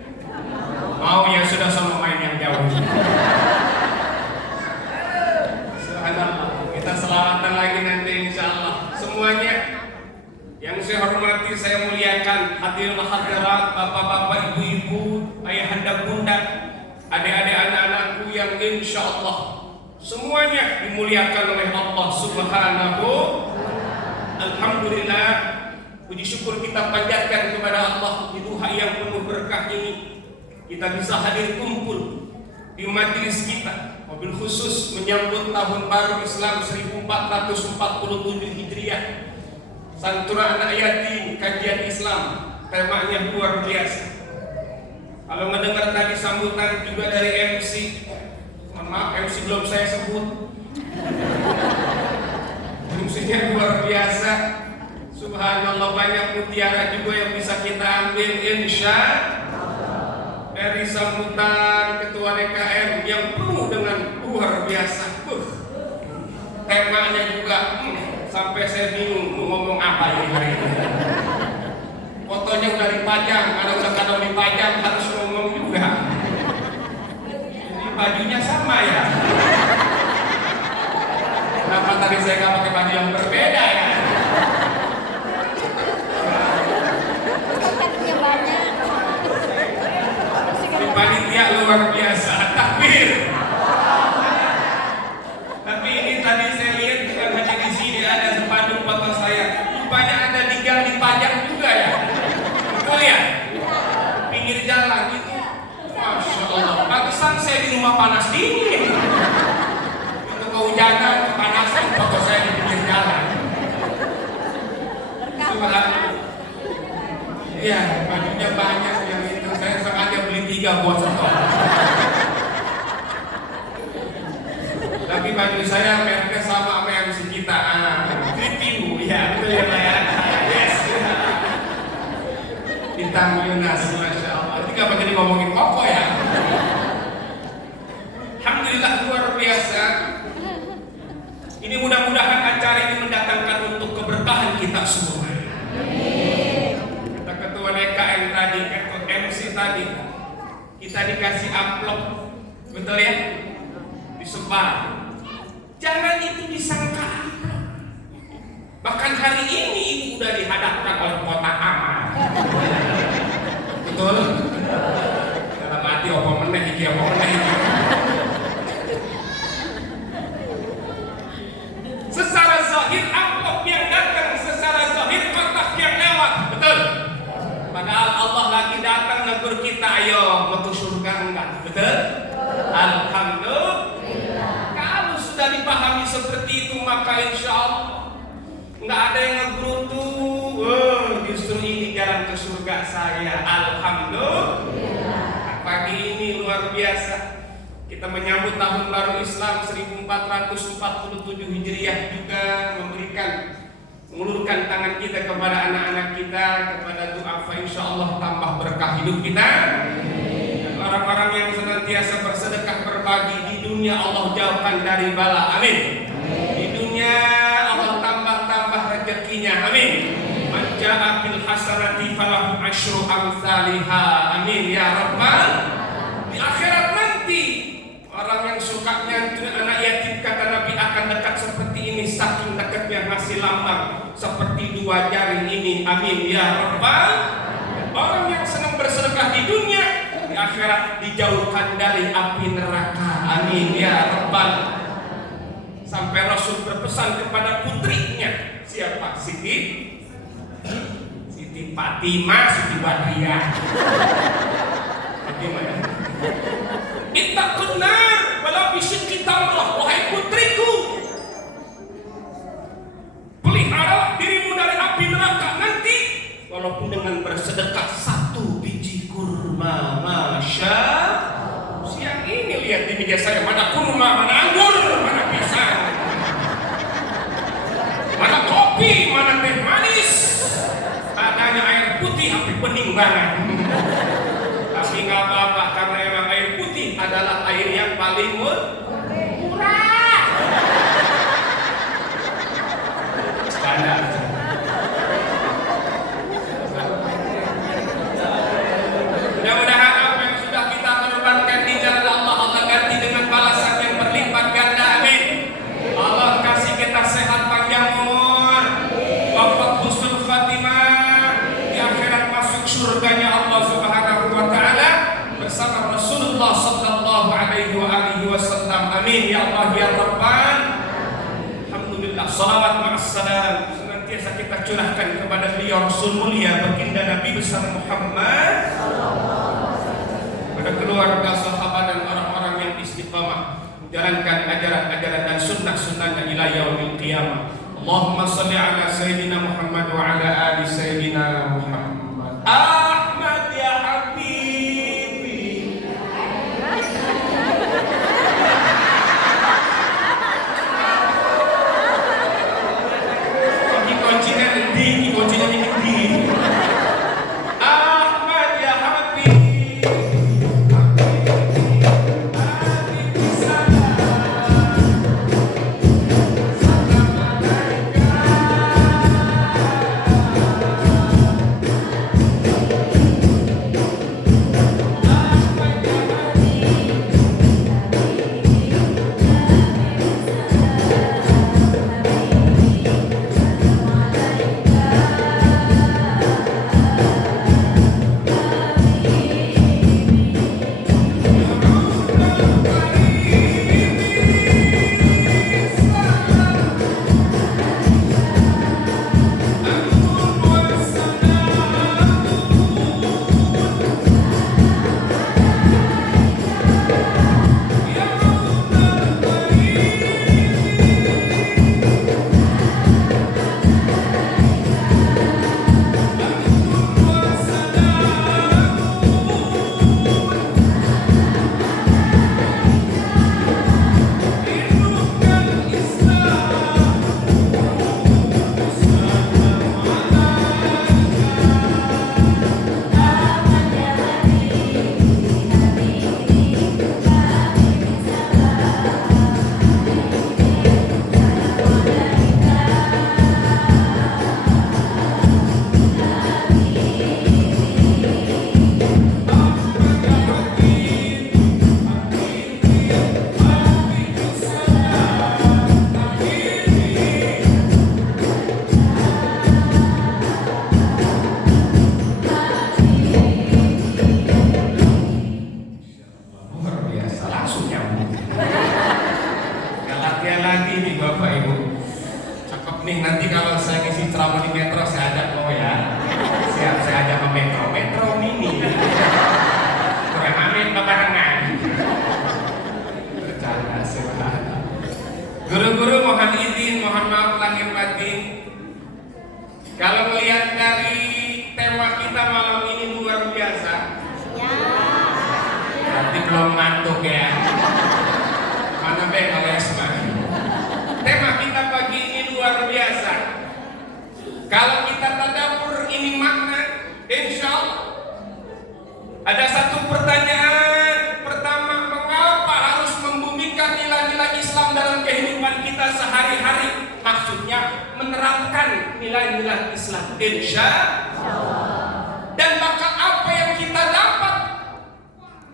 Mau ya, sudah sama main yang jauh. Subhanallah, kita selawatan lagi nanti insya Allah. Semuanya yang saya hormati, saya muliakan, hadirin hadirat, bapak-bapak, ibu-ibu, ayahanda bunda, adik-adik anak-anakku yang insya Allah semuanya dimuliakan oleh Allah Subhanahu. Alhamdulillah, puji syukur kita panjatkan kepada Allah di duha yang penuh berkah ini. Kita bisa hadir kumpul di majelis kita, mobil khusus menyambut tahun baru Islam 1447 Hijriah. Santura anak yatim, kajian Islam, temanya luar biasa. Kalau mendengar tadi sambutan juga dari MC, mohon maaf MC belum saya sebut. MC-nya luar biasa. Subhanallah, banyak mutiara juga yang bisa kita ambil insya dari sambutan Ketua DKM yang penuh dengan luar biasa. Temanya juga sampai saya bingung mau ngomong apa ini hari ini. Fotonya udah dipajang, kadang-kadang dipajang harus ngomong juga. Ini bajunya sama ya. Kenapa tadi saya nggak pakai baju yang berbeda ya? Di panitia luar biasa, takbir. Tapi ini tadi saya lihat bukan hanya di sini ada spanduk foto saya. Rupanya ada di gang dipajang juga ya. Betul ya? Pinggir jalan itu. Masya Allah. Pantesan saya di rumah panas dingin. Itu kehujanan, kepanasan, foto saya di pinggir jalan. Subhanallah. Iya, bajunya banyak yang itu. Saya sengaja beli 3 buat stok. Tapi baju saya mereknya sama MC kita. Review, ya betul ya Pak ya. Yes. Bintang Yunas, Masya Allah. Ini gak jadi ngomongin koko ya. Alhamdulillah luar biasa. Ini mudah-mudahan acara ini mendatangkan untuk keberkahan kita semua. Kata Ketua DKM tadi, Ketua MC tadi, kita dikasih amplop, betul ya? Disebar. Jangan itu disangka amplop. Bahkan hari ini ibu udah dihadapkan oleh kotak amal. Betul? Dalam hati apa meneh iki apa meneh iki. Secara zahir amplop yang datang, secara zahir kotak yang lewat, betul? Padahal Allah lagi datang negur kita, ayo mau ke surga enggak, betul? Alhamdulillah. Kalau sudah dipahami seperti itu maka insya Allah nggak ada yang ngegerutu. Justru ini jalan ke surga saya. Alhamdulillah. Pagi ini luar biasa. Kita menyambut tahun baru Islam 1447 Hijriah juga mengulurkan tangan kita kepada anak-anak kita, kepada du'afa insya Allah tambah berkah hidup kita. Dan orang-orang yang senantiasa bersedekah berbagi di dunia Allah jauhkan dari bala. Amin. Di dunia Allah tambah rezekinya. Amin. Man jaa bil hasanati falahu asyru amsalihha. Amin ya rabbal. Di akhirat nanti orang yang sukanya anak yatim kata Nabi akan dekat seperti ini, saking dekatnya ngasih lambang seperti 2 jari ini. Amin ya rabbal. Orang yang senang bersedekah di dunia, di akhirat dijauhkan dari api neraka. Amin ya rabbal. Sampai Rasul berpesan kepada putrinya, siapa? Siti Fatimah, Siti Badriah. Bagaimana? Ittaqun nar walau bisyikki tamrah, wahai putriku. Pelihara dirimu dari api neraka nanti walaupun dengan bersedekah 1 biji kurma. Masya. Siang ini lihat di meja saya mana kurma, mana anggur, mana pisang, mana kopi, mana teh manis. Adanya air putih api bening banget. Tapi nggak apa-apa karena emang air putih adalah air yang paling murah. Standar. Mudah-mudahan apa yang sudah kita korbankan di jalan Allah, Allah ganti dengan balasan yang berlipat ganda. Amin. Allah kasih kita sehat panjang umur, wafat husnul khatimah, di akhirat masuk surganya Allah Subhanahu wa taala bersama Rasulullah sallallahu alaihi wasallam. Amin ya Allah ya Rabbal. Alhamdulillah. Shalawat ma'as salam senantiasa kita curahkan kepada beliau Rasul mulia baginda Nabi besar Muhammad, pada keluarga, sahabat dan orang-orang yang istiqamah menjalankan ajaran-ajaran dan sunnah-sunnahnya ila yaumil qiyamah. Allahumma salli ala sayyidina Muhammad wa ala ali sayyidina Muhammad. Ahmad ya Habibi. Kuncinya di, kuncinya di. Ahmad ya Habibi. Nih nanti kalau saya ngisi ceramah di metro saya ajak lo ya. Siap, saya ajak ke metro mini. Kurang amin barengan. Bercanda subhanallah. Guru-guru mohon izin, mohon maaf lahir batin. Kalau melihat dari tema kita malam ini luar biasa. Berarti belum ngantuk ya. Mana be kalau semangat. Tema kita pagi ini luar biasa. Kalau kita tadabbur ini makna, insya Allah ada satu pertanyaan. Pertama, mengapa harus membumikan nilai-nilai Islam dalam kehidupan kita sehari-hari? Maksudnya menerapkan nilai-nilai Islam, insya Allah. Dan maka apa yang kita dapat?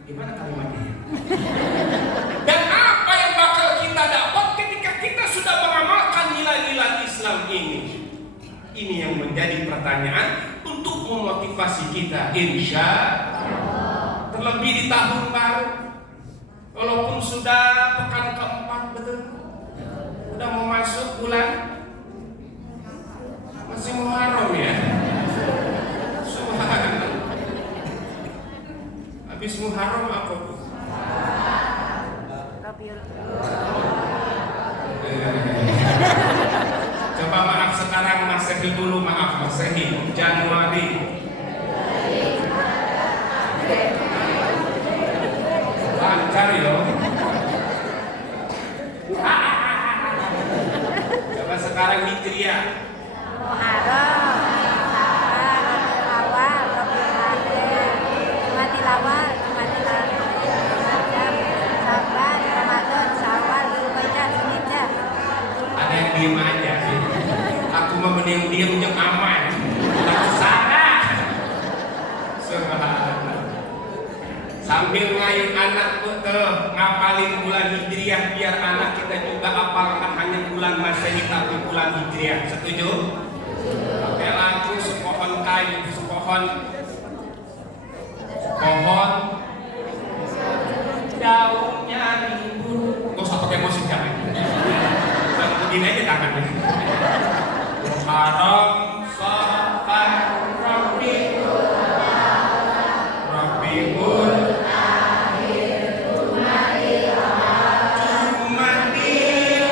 Gimana kalimatnya? Dan apa yang bakal kita dapat ketika kita sudah mengamalkan nilai-nilai Islam ini? Ini yang menjadi pertanyaan untuk memotivasi kita, insya Allah. Terlebih di tahun baru, walaupun sudah pekan keempat, betul, udah mau masuk bulan, masih Muharram ya. Subhanallah. Habis Muharram apa tuh? Coba maaf sekarang Masehi dulu, maaf Masehi Januari. Lancar yo. Coba sekarang Hijriah. Diem aja sih. Aku mau mendiam-diam yang aman. Tak salah. Subhanallah. Sambil ngayun anak betul, ngapalin bulan Hijriah biar anak kita juga hafal hanya bulan Masehi tapi bulan Hijriah. Setuju? Pakai lagu sepohon kayu, sepohon daunnya rimbun. Gak usah pakai musik jangan. Begini aja tangannya. Haram Sofan Rabiul Jumadil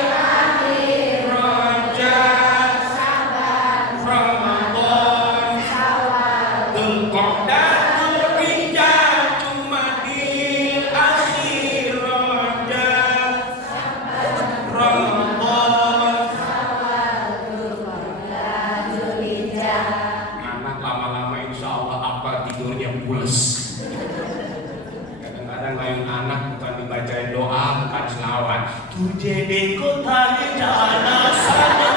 Rajab Ramadan Dzulqa'dah Dzulhijjah Jumadil Akhir Rajab Ramadan. Anak lama-lama insya Allah apa tidurnya pules. Kadang-kadang lain anak bukan dibacain doa, bukan selawat. Tujhe dekho thane jana sana.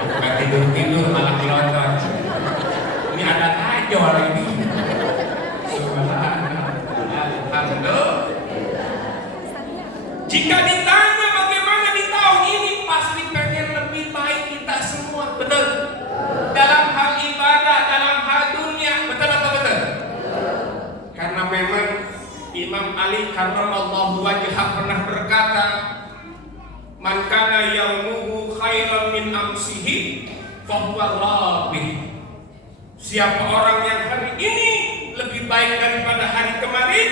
Bukan tidur-tidur malah kelontor. Ini ada kajol ini. Alhamdulillah. Jika ditanya bagaimana di tahun ini, pasti pengen lebih baik kita semua, betul? Dalam hal ibadah, dalam hal dunia, betul atau betul? Karena memang Imam Ali karramallahu wajhah pernah berkata, "Man kana yaumuhu khairan min amsihi fahuwa rabih." Siapa orang yang hari ini lebih baik daripada hari kemarin,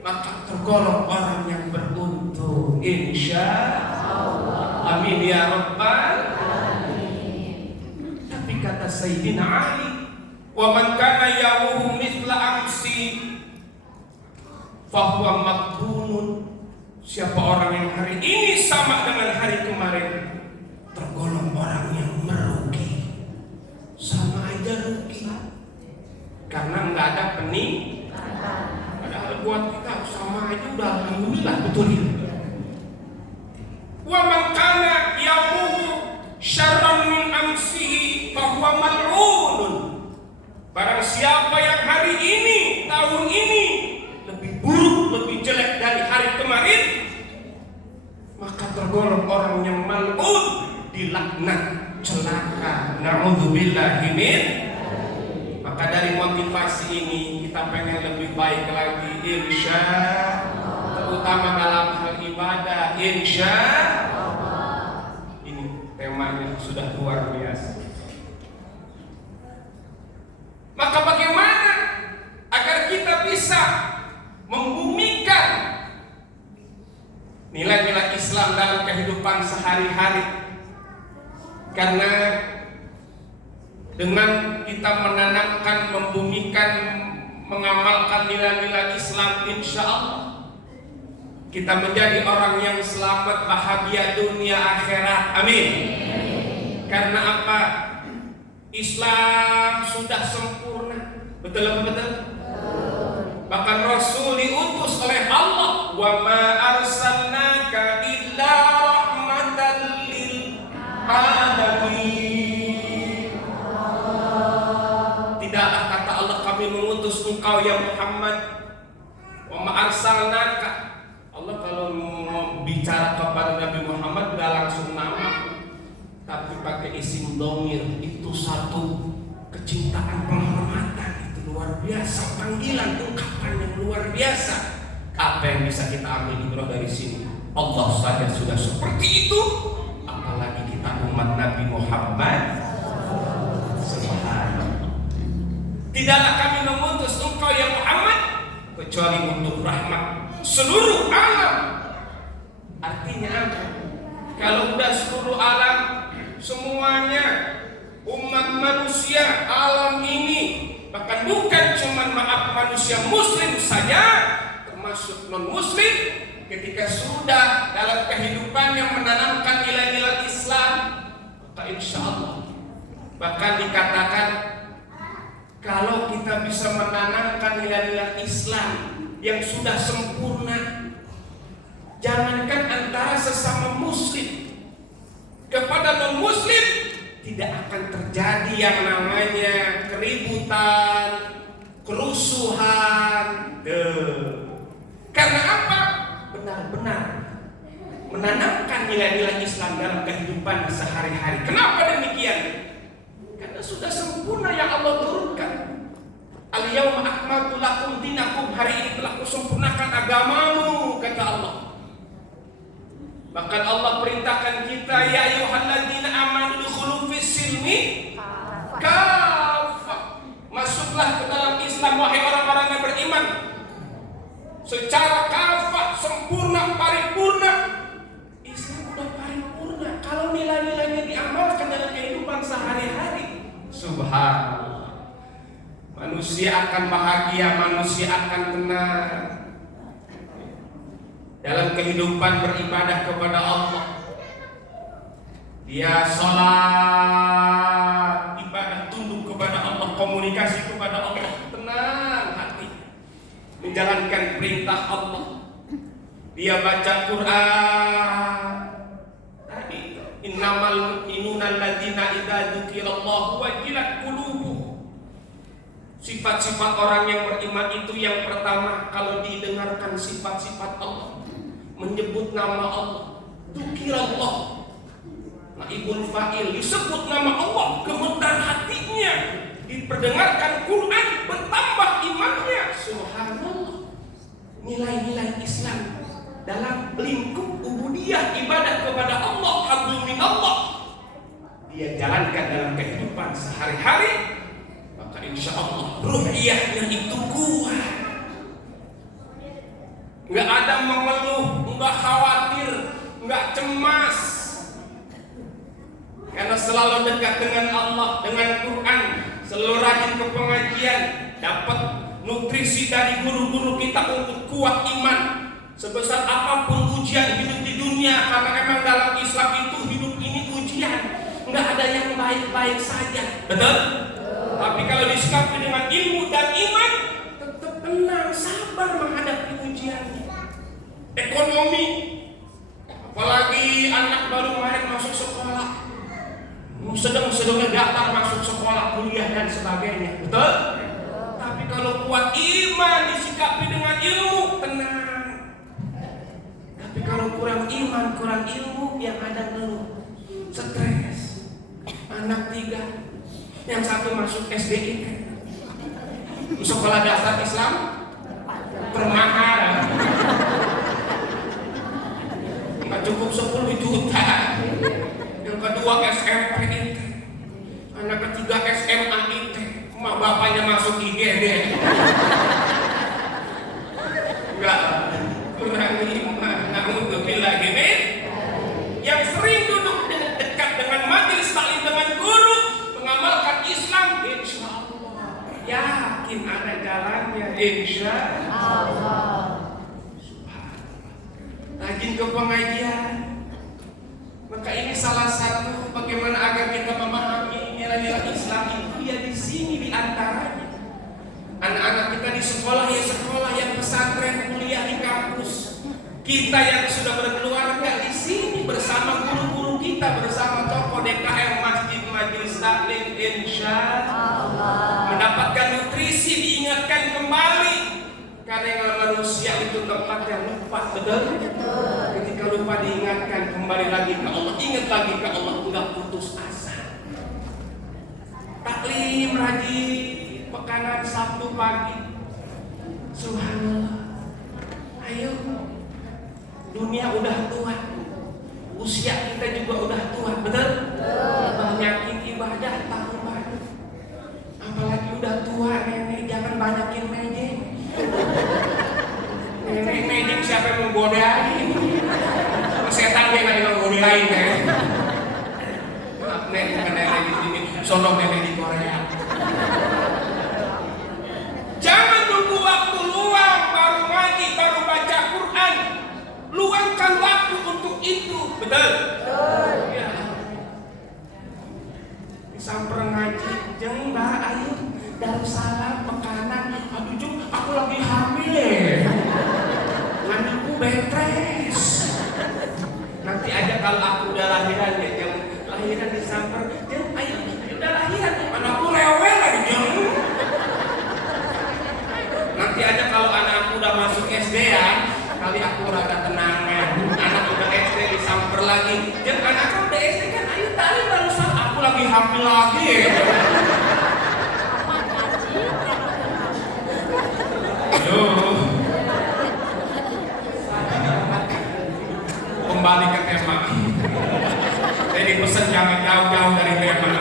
maka tergolong orang yang beruntung, insya Allah. Amin ya rabbal alamin. Tapi kata Sayyidina Ali, wa man kana yaumuhu mithla amsi fahuwa maghbunun. Siapa orang yang hari ini sama dengan hari kemarin, tergolong orang yang merugi. Sama aja rugi, karena nggak ada peningkatan. Padahal buat kita sama aja udah alhamdulillah, betul ya. Wa man kana yaumuhu syarran min amsihi fahuwa mal'unun. Barang siapa yang hari ini, tahun ini lebih buruk, lebih jelek dari hari kemarin, maka tergolong orang yang mal'un, dilaknat, celaka. Na'udzubillahi min. Maka dari motivasi ini kita pengen lebih baik lagi, insya Allah. Terutama dalam hal ibadah, insya Allah. Ini temanya sudah luar biasa. Maka bagaimana agar kita bisa membumikan nilai-nilai Islam dalam kehidupan sehari-hari? Karena dengan kita menanamkan, membumikan, mengamalkan nilai-nilai Islam, insya Allah kita menjadi orang yang selamat, bahagia dunia akhirat. Amin. Karena apa? Islam sudah sempurna. Betul apa betul? Bahkan Rasul diutus oleh Allah, wa ma arsalnaka illa rahmatan lil alamin. Tidaklah kata Allah kami mengutus engkau ya Muhammad, wa ma arsalnaka. Allah kalau mau bicara kepada Nabi Muhammad gak langsung nama, tapi pakai isim dhamir. Itu satu kecintaan, penghormatan, itu luar biasa, panggilan, ungkapan yang luar biasa. Apa yang bisa kita ambil ibrah dari sini? Allah saja sudah seperti itu, apalagi kita umat Nabi Muhammad. Subhanallah. Tidaklah kami mengutus engkau ya Muhammad kecuali untuk rahmat seluruh alam. Artinya apa? Kalau udah seluruh alam, semuanya, umat manusia, alam ini, bahkan bukan cuma maaf manusia muslim saja, termasuk non muslim, ketika sudah dalam kehidupannya menanamkan nilai-nilai Islam, maka insya Allah, bahkan dikatakan kalau kita bisa menanamkan nilai-nilai Islam yang sudah sempurna, jangankan antara sesama muslim, kepada non muslim tidak akan terjadi yang namanya keributan, kerusuhan. Karena apa? Benar-benar menanamkan nilai-nilai Islam dalam kehidupan sehari-hari. Kenapa demikian? Karena sudah sempurna yang Allah turunkan. Al-yawma akmaltu lakum dinakum, hari ini telah kusempurnakan agamamu, kata Allah. Bahkan Allah perintahkan kita, ya ayyuhalladzina amanu dukhulu fis-silmi kafah. Masuklah ke dalam Islam wahai orang-orang yang beriman secara kafah, sempurna, paripurna. Islam udah paripurna kalau nilai-nilainya diamalkan dalam kehidupan sehari-hari. Subhanallah. Manusia akan bahagia, manusia akan tenang dalam kehidupan beribadah kepada Allah. Dia sholat, ibadah tunduk kepada Allah, komunikasi kepada Allah, tenang hati, menjalankan perintah Allah. Dia baca Quran. Tadi innamal mu'minuna alladzina idza dzukirallahu wajilat qulubuhum. Sifat-sifat orang yang beriman itu yang pertama, kalau didengarkan sifat-sifat Allah, menyebut nama Allah, dzukirallah, naibul fa'il, disebut nama Allah, gemetar hatinya, diperdengarkan Quran, bertambah imannya. Subhanallah. Nilai-nilai Islam dalam lingkup ubudiyah, ibadah kepada Allah, hablum minallah, dia jalankan dalam kehidupan sehari-hari, maka insya Allah ruhiyahnya itu kuat. Nggak ada mengeluh, nggak khawatir, nggak cemas, karena selalu dekat dengan Allah, dengan Quran, selalu rajin ke pengajian, dapat nutrisi dari guru-guru kita untuk kuat iman. Sebesar apapun ujian hidup di dunia, karena memang dalam Islam itu hidup ini ujian, nggak ada yang baik-baik saja, betul? Tapi kalau disikapi dengan ilmu dan iman, tetap tenang, sabar menghadapi ujiannya. Ekonomi, apalagi anak baru kemarin masuk sekolah, sedang-sedangnya daftar masuk sekolah, kuliah dan sebagainya, betul? Tapi kalau kuat iman, disikapi dengan ilmu, tenang. Tapi kalau kurang iman, kurang ilmu, yang ada ngeluh, stres. Anak 3, yang satu masuk SDI, sekolah dasar Islam termahal, nggak cukup 10 juta. Yang kedua SMP IT, anak ketiga SMA IT, emak bapaknya masuk IGD. Enggak, kurang iman. Namun bila gini, yang sering duduk dekat dengan majelis taklim, dengan guru, mengamalkan Islam, insya Allah yakin ada jalannya, insya Allah. Rajin ke pengajian. Maka ini salah satu bagaimana agar kita memahami nilai-nilai Islam itu, ya di sini di antaranya. Anak-anak kita di sekolah, ya sekolah, yang pesantren, kuliah di kampus. Kita yang sudah berkeluarga di sini bersama guru-guru kita, bersama tokoh DKM, masjid, majelis taklim, insya Allah mendapatkan nutrisi, diingatkan kembali. Karena yang manusia itu tempat yang lupa, betul? Ketika lupa diingatkan, kembali lagi ke Allah, ingat lagi ke Allah, enggak putus asa. Taklim rajin, pekanan Sabtu pagi. Subhanallah. Ayo, dunia udah tua, usia kita juga udah tua, betul? Banyakin ibadah tambah. Apalagi udah tua, nenek, jangan banyakin mejeng. Nenek mejeng siapa yang menggodain? Setan dia nggak menggodain, nenek. Maaf, nenek di sini, sono nenek di Korea. Jangan tunggu waktu luang baru ngaji, baru baca Quran. Luangkan waktu untuk itu, betul? Ya. Sampai ngaji, jeng mbak, ayo Darussalam pekanan. Aduh jeng, aku lagi hamil ya. Anakku betres. Nanti aja kalau aku udah lahiran ya, jeng lahiran disamper, jeng ayo udah lahiran, anakku rewel lagi jeng. Nanti aja kalau anakku udah masuk SD ya, kali aku rada tenangan. Anak udah SD disamper lagi, jeng anakku udah SD kan, ayo tali Darussalam, aku lagi hamil lagi ya. kembali ke tema. Saya dipesan jangan jauh-jauh dari tema.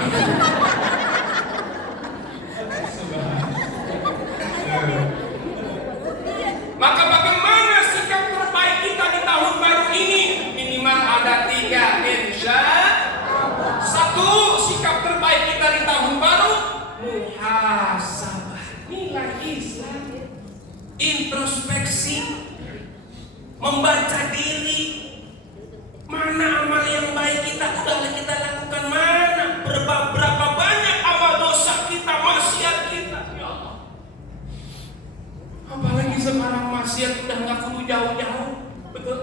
Maka bagaimana sikap terbaik kita di tahun baru ini? Minimal ada 3 insya. 1, sikap terbaik kita di tahun baru muhasabah, nilai Islam, introspeksi, membaca diri. Mana amal yang baik kita sudah kita lakukan, mana berapa banyak amal dosa kita, maksiat kita, ya Allah. Apalagi sekarang maksiat udah nggak perlu jauh-jauh, betul?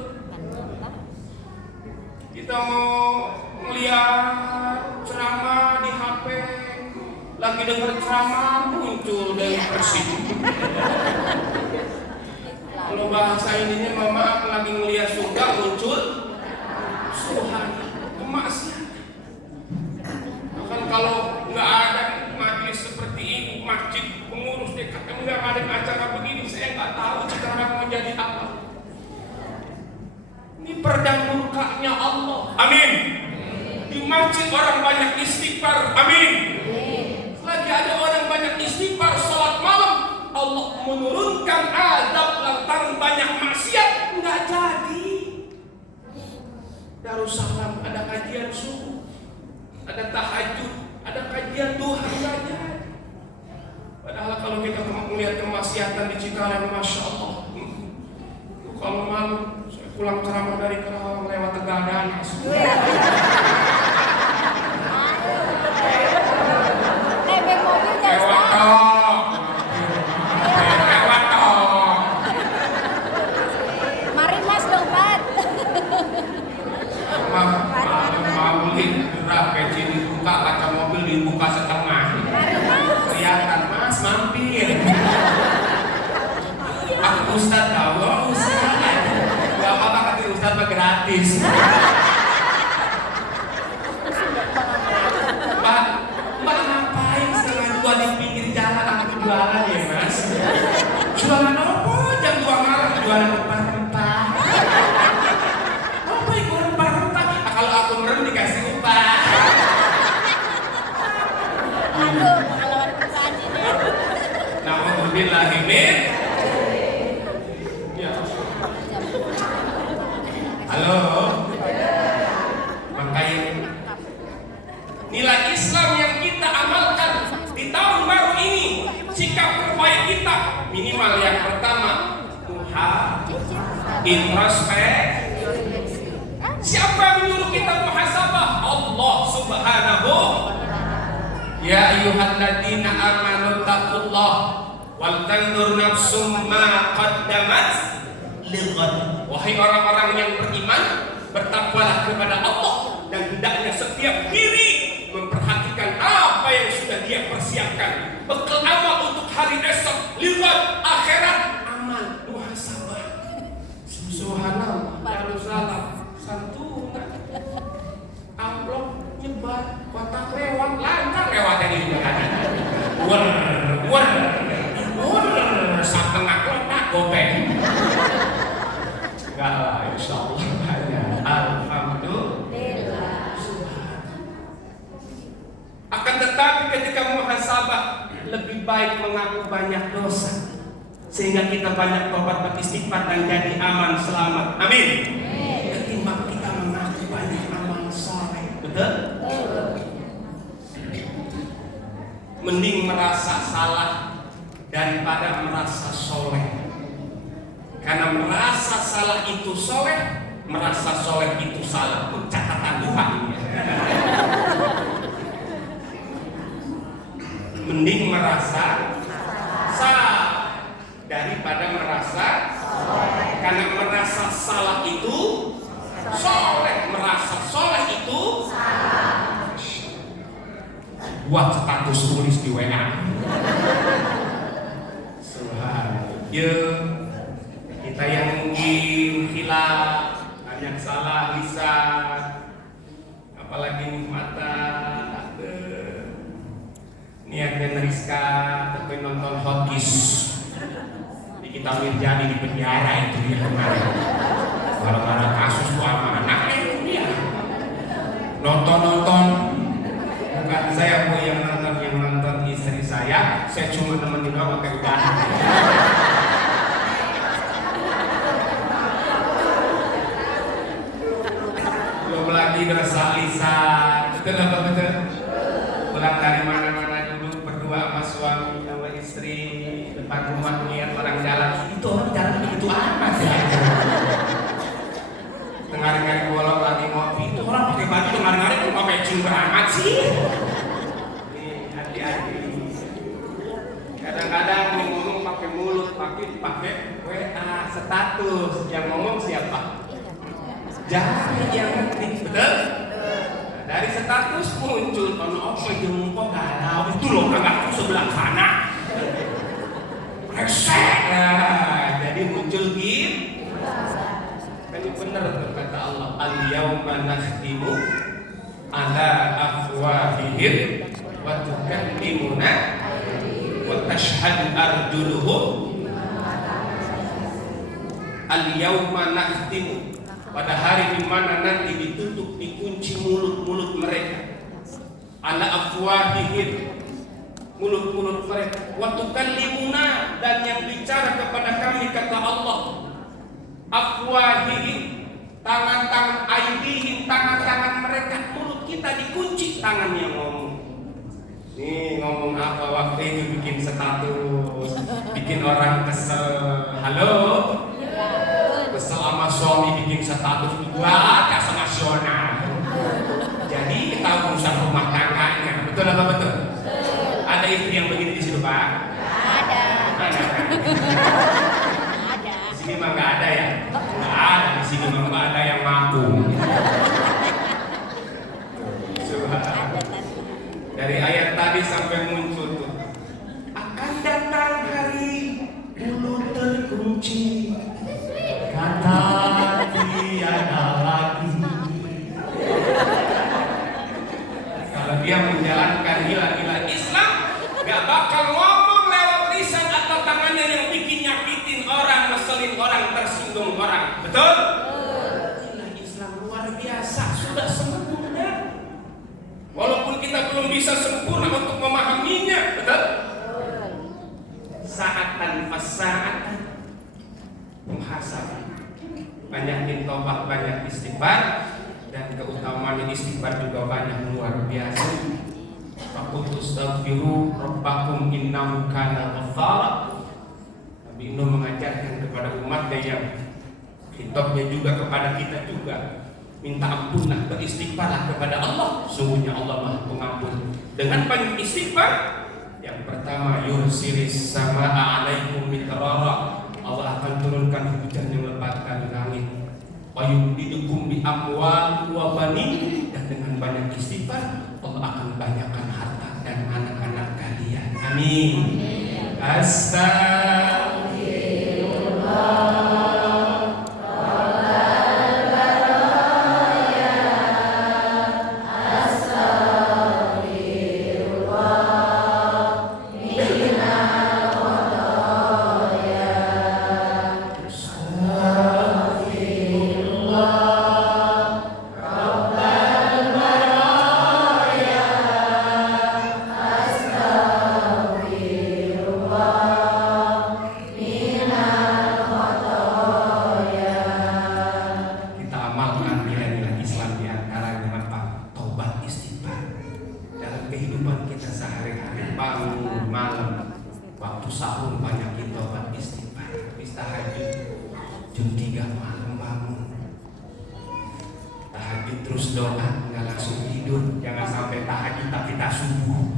Kita mau melihat ceramah di HP, lagi dengar ceramah muncul dari Persib. Kalau bahasa ininya, mohon maaf, lagi melihat surga muncul Tuhan, kemaksiatan. Bahkan kalau nggak ada majelis seperti ini, masjid, pengurus DKM nggak ada acara begini, saya nggak tahu sekarang mau jadi apa. Ini perda murkanya Allah. Amin. Di masjid orang banyak istighfar. Amin. Lagi ada orang banyak istighfar, sholat malam, Allah menurunkan azab lantaran banyak maksiat, nggak jadi. Darussalam ada kajian subuh, ada tahajud, ada kajian duha, nggak jadi. Padahal kalau kita melihat kemaksiatan di Cikarang, masya Allah. Kalau malu, saya pulang ceramah dari Kerawang lewat Tegadan. Nebeng mobil Lewat tol. Lewat tol. Mari Mas dompet. Mau beli berapa ini buka kaca mobil dibuka setengah. Kelihatan Mas mampir. Aku Ustaz tahu, Ustaz. Gak apa-apa kata Ustaz mah gratis. Mbak ngapain setengah 2 di pinggir jalan aku jualan ya Mas? Jualan apa? Jam 2 malam jualan rempah-rempah. Apa itu rempah-rempah? Kalau aku merem dikasih upah. Aduh, melawan perusahaan ini. Na'udzubillahi min. Ya. Halo. Makanya nilai Islam yang kita amalkan di tahun baru ini, sikap terbaik kita minimal yang pertama introspek. Siapa yang menyuruh kita muhasabah? Allah Subhanahu. Ya ayyuhalladzina amanu taqullah wal tanzur nafsum ma qaddamat lighad. Wahai orang-orang yang beriman, bertakwalah kepada Allah dan hendaknya setiap diri memperhatikan apa yang sudah dia persiapkan, bekal amal untuk hari esok, lighad, akhirat, amal muhasabah. Subhanallah, Darussalam, santunan, amplop nyebar, kotak lewat, lancar lewat yang juga ada. Setengah kotak gopeng. Enggak lah, insya Allah banyak. Alhamdulillah. Akan tetapi ketika muhasabah, lebih baik mengaku banyak dosa, sehingga kita banyak tobat beristighfar dan jadi aman selamat. Amin. Ketimbang kita mengaku banyak amal saleh. Betul? Mending merasa salah daripada merasa soleh. Karena merasa salah itu soleh, merasa soleh itu salah. Catatan Tuhan. Mending merasa salah daripada merasa soleh. Karena merasa salah itu soleh, merasa soleh itu salah. Buat status tulis di WA. Ya, kita yang mungkin hilaf, banyak salah lisan, apalagi mata, niatnya neriska, tapi nonton hotkeys. Di kita Mirjani di penjara itu ya kemarin. Gara-gara kasus amanah nonton. Bukan saya Bu yang nonton istri saya cuma nemenin doang pakai udahan. Belum lagi dosa lisan, betul apa betul? Pulang dari mana-mana dulu berdua sama suami sama istri depan rumah lihat orang jalan, itu orang jalan begitu amat ya. Dengar-dengar bolong lagi ngopi, itu orang pakai baju dengar-dengar itu pakai cium amat sih. Nih hati-hati. Kadang-kadang ngomong pakai mulut, pakai WA status, yang ngomong siapa? Jari yang ngetik, betul? Nah, dari status muncul ono apa jengko galau itu loh kakakku sebelah sana. Resek. Nah, jadi muncul gitu. Kan benar kata Allah, al-yauma nakhtimu ala afwahihim wa tukallimuna wa tashhadu arjuluhum. Al-yauma nakhtimu, pada hari di mana nanti ditutup, dikunci mulut-mulut mereka. Ala afwahihim, mulut-mulut mereka. Wa tukallimuna, dan yang bicara kepada kami kata Allah. Afwahihim, tangan-tangan, aidihim, tangan-tangan mereka. Mulut kita dikunci, tangan yang ngomong. Nih ngomong apa waktu itu, bikin status, bikin orang kesel. Halo, kesel sama suami bikin status, gua kasih nasional. Jadi kita urusan rumah tangganya, betul apa betul? Ada istri yang begini di situ Pak? Ada. Ada. Di sini mah nggak ada ya? Nggak ada di sini mah nggak ada yang ngaku. Dari ayat tadi sampai muncul tuh, akan datang hari mulut terkunci, kata tiada lagi. Kalau dia menjalankan gila-gila Islam, gak bakal ngomong lewat lisan atau tangannya yang bikin nyakitin orang, ngeselin orang, tersinggung orang. Betul? Gila Islam luar biasa, sudah sempurna. Walaupun kita belum bisa sempurna untuk memahaminya, betul? Saatan fasaatan muhasabah. Banyakin tobat, banyak istighfar, dan keutamaan istighfar juga banyak, luar biasa. Faqul astaghfiru rabbakum innahu kana ghaffara. Nabi Nuh mengajarkan kepada umatnya, yang hitopnya juga kepada kita juga, minta ampunlah, beristighfarlah kepada Allah, sungguhnya Allah Maha Pengampun. Dengan banyak istighfar, yang pertama yursilis samaa alaikum midrara, Allah akan turunkan hujan yang lebatkan langit. Wa yumdidukum bi amwal wa banin, dan dengan banyak istighfar Allah akan banyakkan harta dan anak-anak kalian. Amin. Astagfirullah. Terus doa, nggak langsung tidur. Jangan sampai tahajud tapi tak subuh.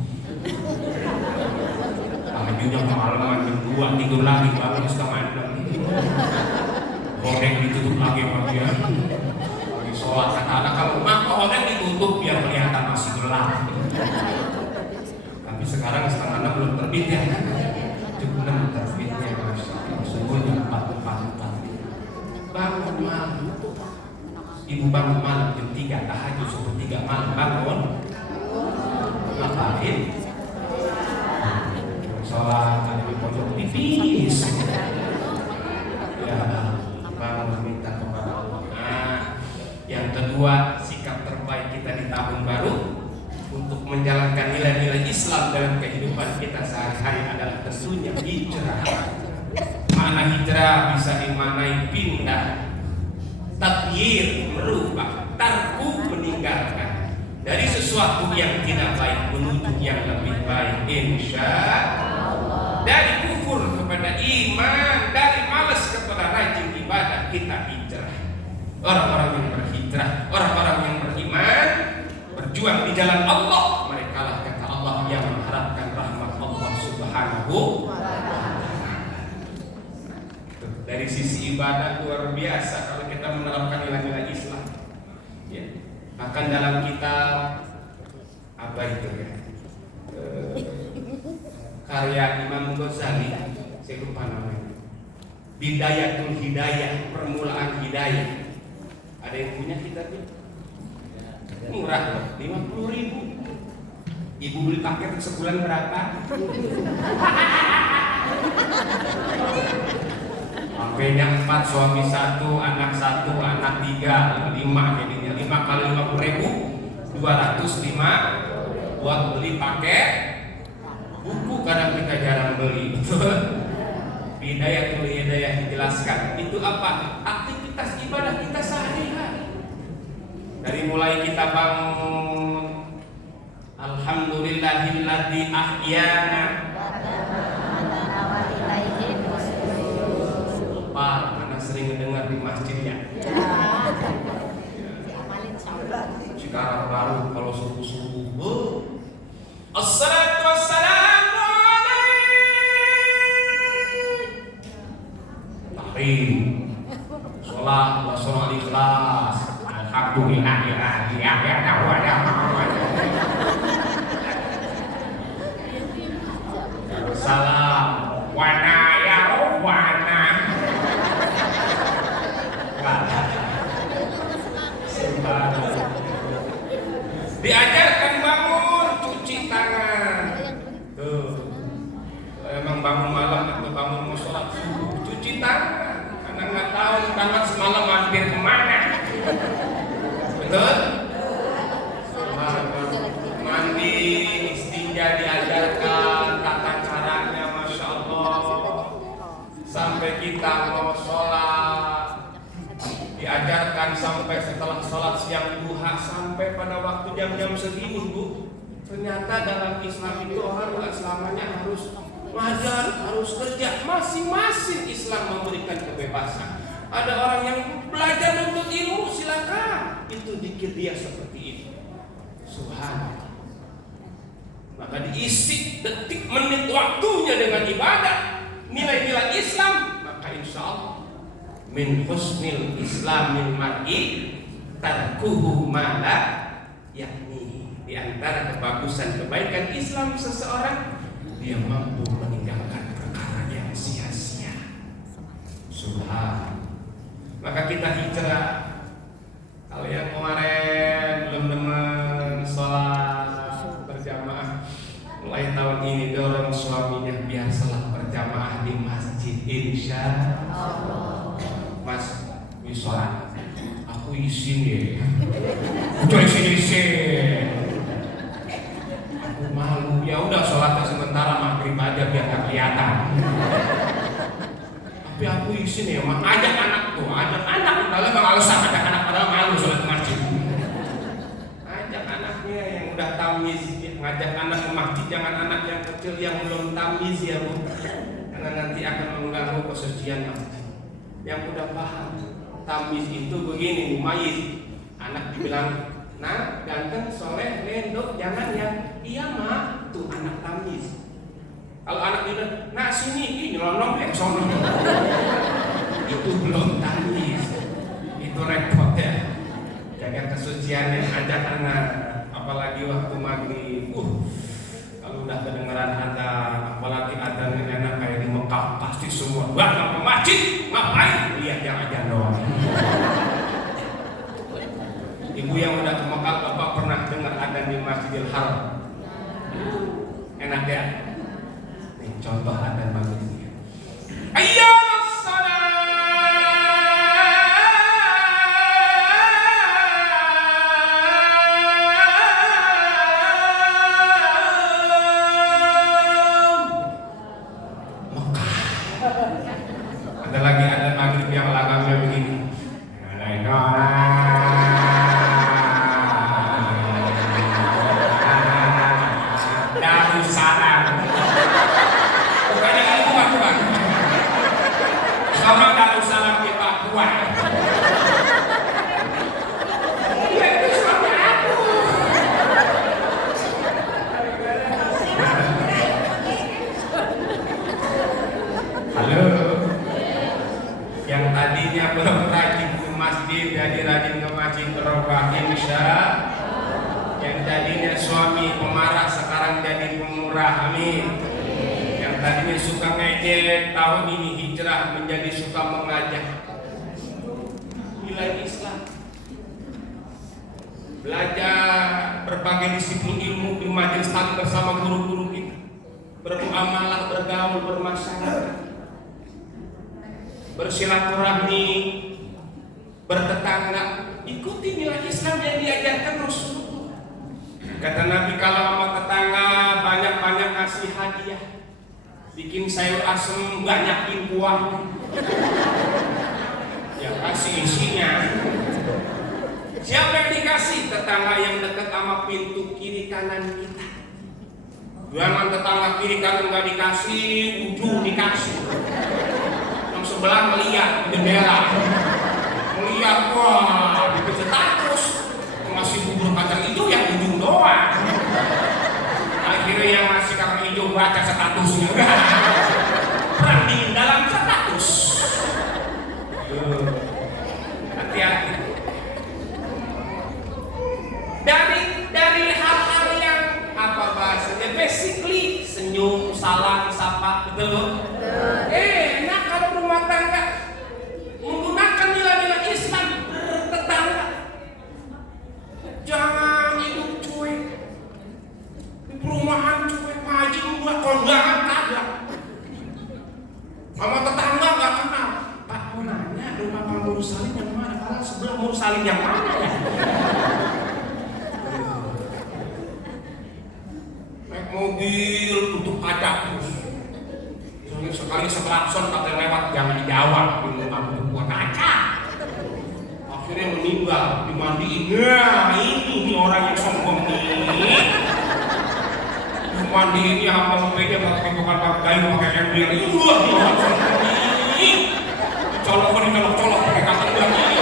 Tahajudnya kemalaman jam 2, tidur lagi bangun setengah 6. Hordeng ditutup lagi sama dia. Lagi sholat, kata anak kamu, maka hordeng ditutup biar kelihatan masih gelap. Tapi sekarang setengah 6 belum terbit ya. Cukup 6 terbitnya, Masya Allah. Sungguhnya 4. Bangun malam. Ibu bangun malam jam 3, tahajud sepertiga malam, bangun ngapain? Sholat di pojok tipis. Ya, bangun minta kepada Allah. Nah, yang kedua, sikap terbaik kita di tahun menjalankan nilai-nilai Islam dalam kehidupan kita sehari-hari adalah tentunya hijrah. Makna hijrah bisa dimaknai pindah, tagyir merubah, tarku meninggalkan dari sesuatu yang tidak baik menuju yang lebih baik, insya Allah. Dari kufur kepada iman, dari malas kepada rajin ibadah, kita hijrah. Orang-orang yang berhijrah, orang-orang yang beriman, berjuang di jalan Allah, mereka lah kata Allah yang mengharapkan rahmat Allah Subhanahu wa ta'ala. Dari sisi ibadah luar biasa kalau kita menerapkan nilai-nilai Islam. Ya. Bahkan dalam kitab apa itu ya? Karya Imam Ghazali, saya lupa namanya. Bidayatul Hidayah, permulaan hidayah. Ada yang punya kitabnya? Murah loh, 50.000. Ibu beli paket sebulan berapa? HP-nya 4, suami 1, anak 1, anak 3, 5 jadinya 5 kali 50.000, 205 buat beli paket buku. Kadang kita jarang beli. Bidayatul Hidayah dijelaskan itu apa? Aktivitas ibadah kita sehari-hari. Dari mulai kita bangun, alhamdulillahilladzi ahyana. Pak, karena sering mendengar di masjid ya. Sekarang baru kalau subuh-subuh, assalatu wassalamu alaikum. Sholat wa sholat ikhlas. Alhamdulillah salam wana ya wana. Diajarkan bangun, cuci tangan. Tuh, emang bangun malam atau bangun mau sholat subuh, cuci tangan. Karena nggak tahu tangan semalam mampir kemana. Betul? Mandi, istinja diajarkan tata caranya, masya Allah. Sampai kita mau sholat, diajarkan sampai setelah sholat siang duha sampai pada waktu jam-jam segini, Bu. Ternyata dalam Islam itu orang nggak selamanya harus ngajar, harus kerja. Masing-masing Islam memberikan kebebasan. Ada orang yang belajar untuk ilmu, silakan. Itu dikir dia seperti ini. Subhanallah. Maka diisi detik menit waktunya dengan ibadah, nilai-nilai Islam, maka insya Allah min husnil islamil mar'i tarkuhu ma la yakni. Di antara kebagusan kebaikan Islam seseorang, dia mampu meninggalkan perkara yang sia-sia. Subhanallah. Maka kita hijrah. Kalau yang kemarin belum demen sholat berjamaah, mulai tahun ini dorong suaminya biasalah berjamaah di masjid, insya Allah. Mas, wis sholat, aku izin ya. Udah izin. Aku malu. Ya udah sholatnya sementara maghrib aja biar gak kelihatan. Tapi aku izin ya, mak ajak anak tuh, ajak anak. Kalau bang alasan ajak anak padahal malu sholat ke masjid. Ajak anaknya yang udah tamiz, ngajak anak ke masjid, jangan anak yang kecil yang belum tamiz ya Bu. Karena nanti akan mengganggu kesucian masjid. Yang udah paham, tamiz itu begini, mumayyiz. Anak dibilang, nah ganteng, soleh, lendok, jangan ya. Iya mak, tuh anak tamiz. Kalau anak bilang, nah sini, ini nyelonong sono. Itu belum tamiz. Itu repot ya. Jaga kesuciannya, ajak anak. Apalagi waktu maghrib. Kalau udah kedengeran adzan, apalagi adzan enak kayak di Mekah, pasti semua wah ke masjid, ngapain? Lihat yang ajan doang. Ibu yang udah ke Mekah, Bapak pernah dengar adzan di Masjidil Haram? Enak ya? Nih contoh adzan maghribnya. Ayo insya. Yang tadinya suami pemarah sekarang jadi pemurah, amin. Yang tadinya suka ngejek tahun ini hijrah menjadi suka mengajak. Nilai Islam. Belajar berbagai disiplin ilmu di majelis taklim bersama guru-guru kita, bermuamalah, bergaul, bermasyarakat, bersilaturahmi, bertetangga. Ikuti nilai Islam yang diajarkan Rasulullah. Kata Nabi, kalau sama tetangga banyak-banyak kasih hadiah, bikin sayur asem banyakin kuah, ya kasih isinya. Siapa yang dikasih? Tetangga yang dekat sama pintu kiri kanan kita. Jangan tetangga kiri kanan nggak dikasih, ujung dikasih. Yang sebelah melihat jendela, melihat wah, bikin status masih bubur kacang hijau yang ujung doang. Akhirnya yang masih kacang hijau baca statusnya. Perang dingin dalam status. Hati-hati. Dari hal-hal yang apa bahasanya, basically senyum, salam, sapa, betul? Enak kalau rumah tangga menggunakan nilai-nilai Islam bertetangga. Jangan hidup cuek di perumahan, cuek haji buat kondangan kagak. Sama tetangga nggak kenal. Pak mau nanya rumah Pak Mursalin yang mana? Kalau sebelah Mursalin yang mana ya? Mobil tutup kaca terus. Sekali sekelakson kata lewat jangan dijawab, ini kamu buat kaca. Akhirnya meninggal, dimandiin. Nah ini orang yang sombong nih. Dimandiin ya apa meja pakai kayu pakai ember. Ini orang sombong nih. Colok pakai kata ini.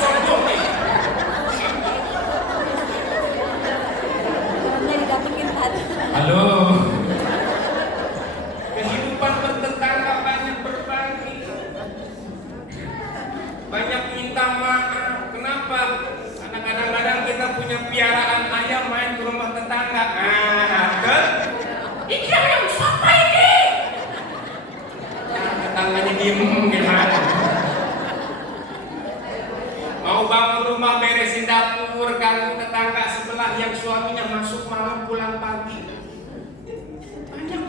Sombong nih. Halo. Kehidupan bertetangga banyak berbagi, banyak minta maaf. Kenapa? Karena kadang-kadang kita punya piaraan ayam main ke rumah tetangga. Ini ayam siapa ini? Tetangganya diem gimana? Mau bangun rumah beresin dapur, ganggu tetangga sebelah yang suaminya masuk malam pulang pagi.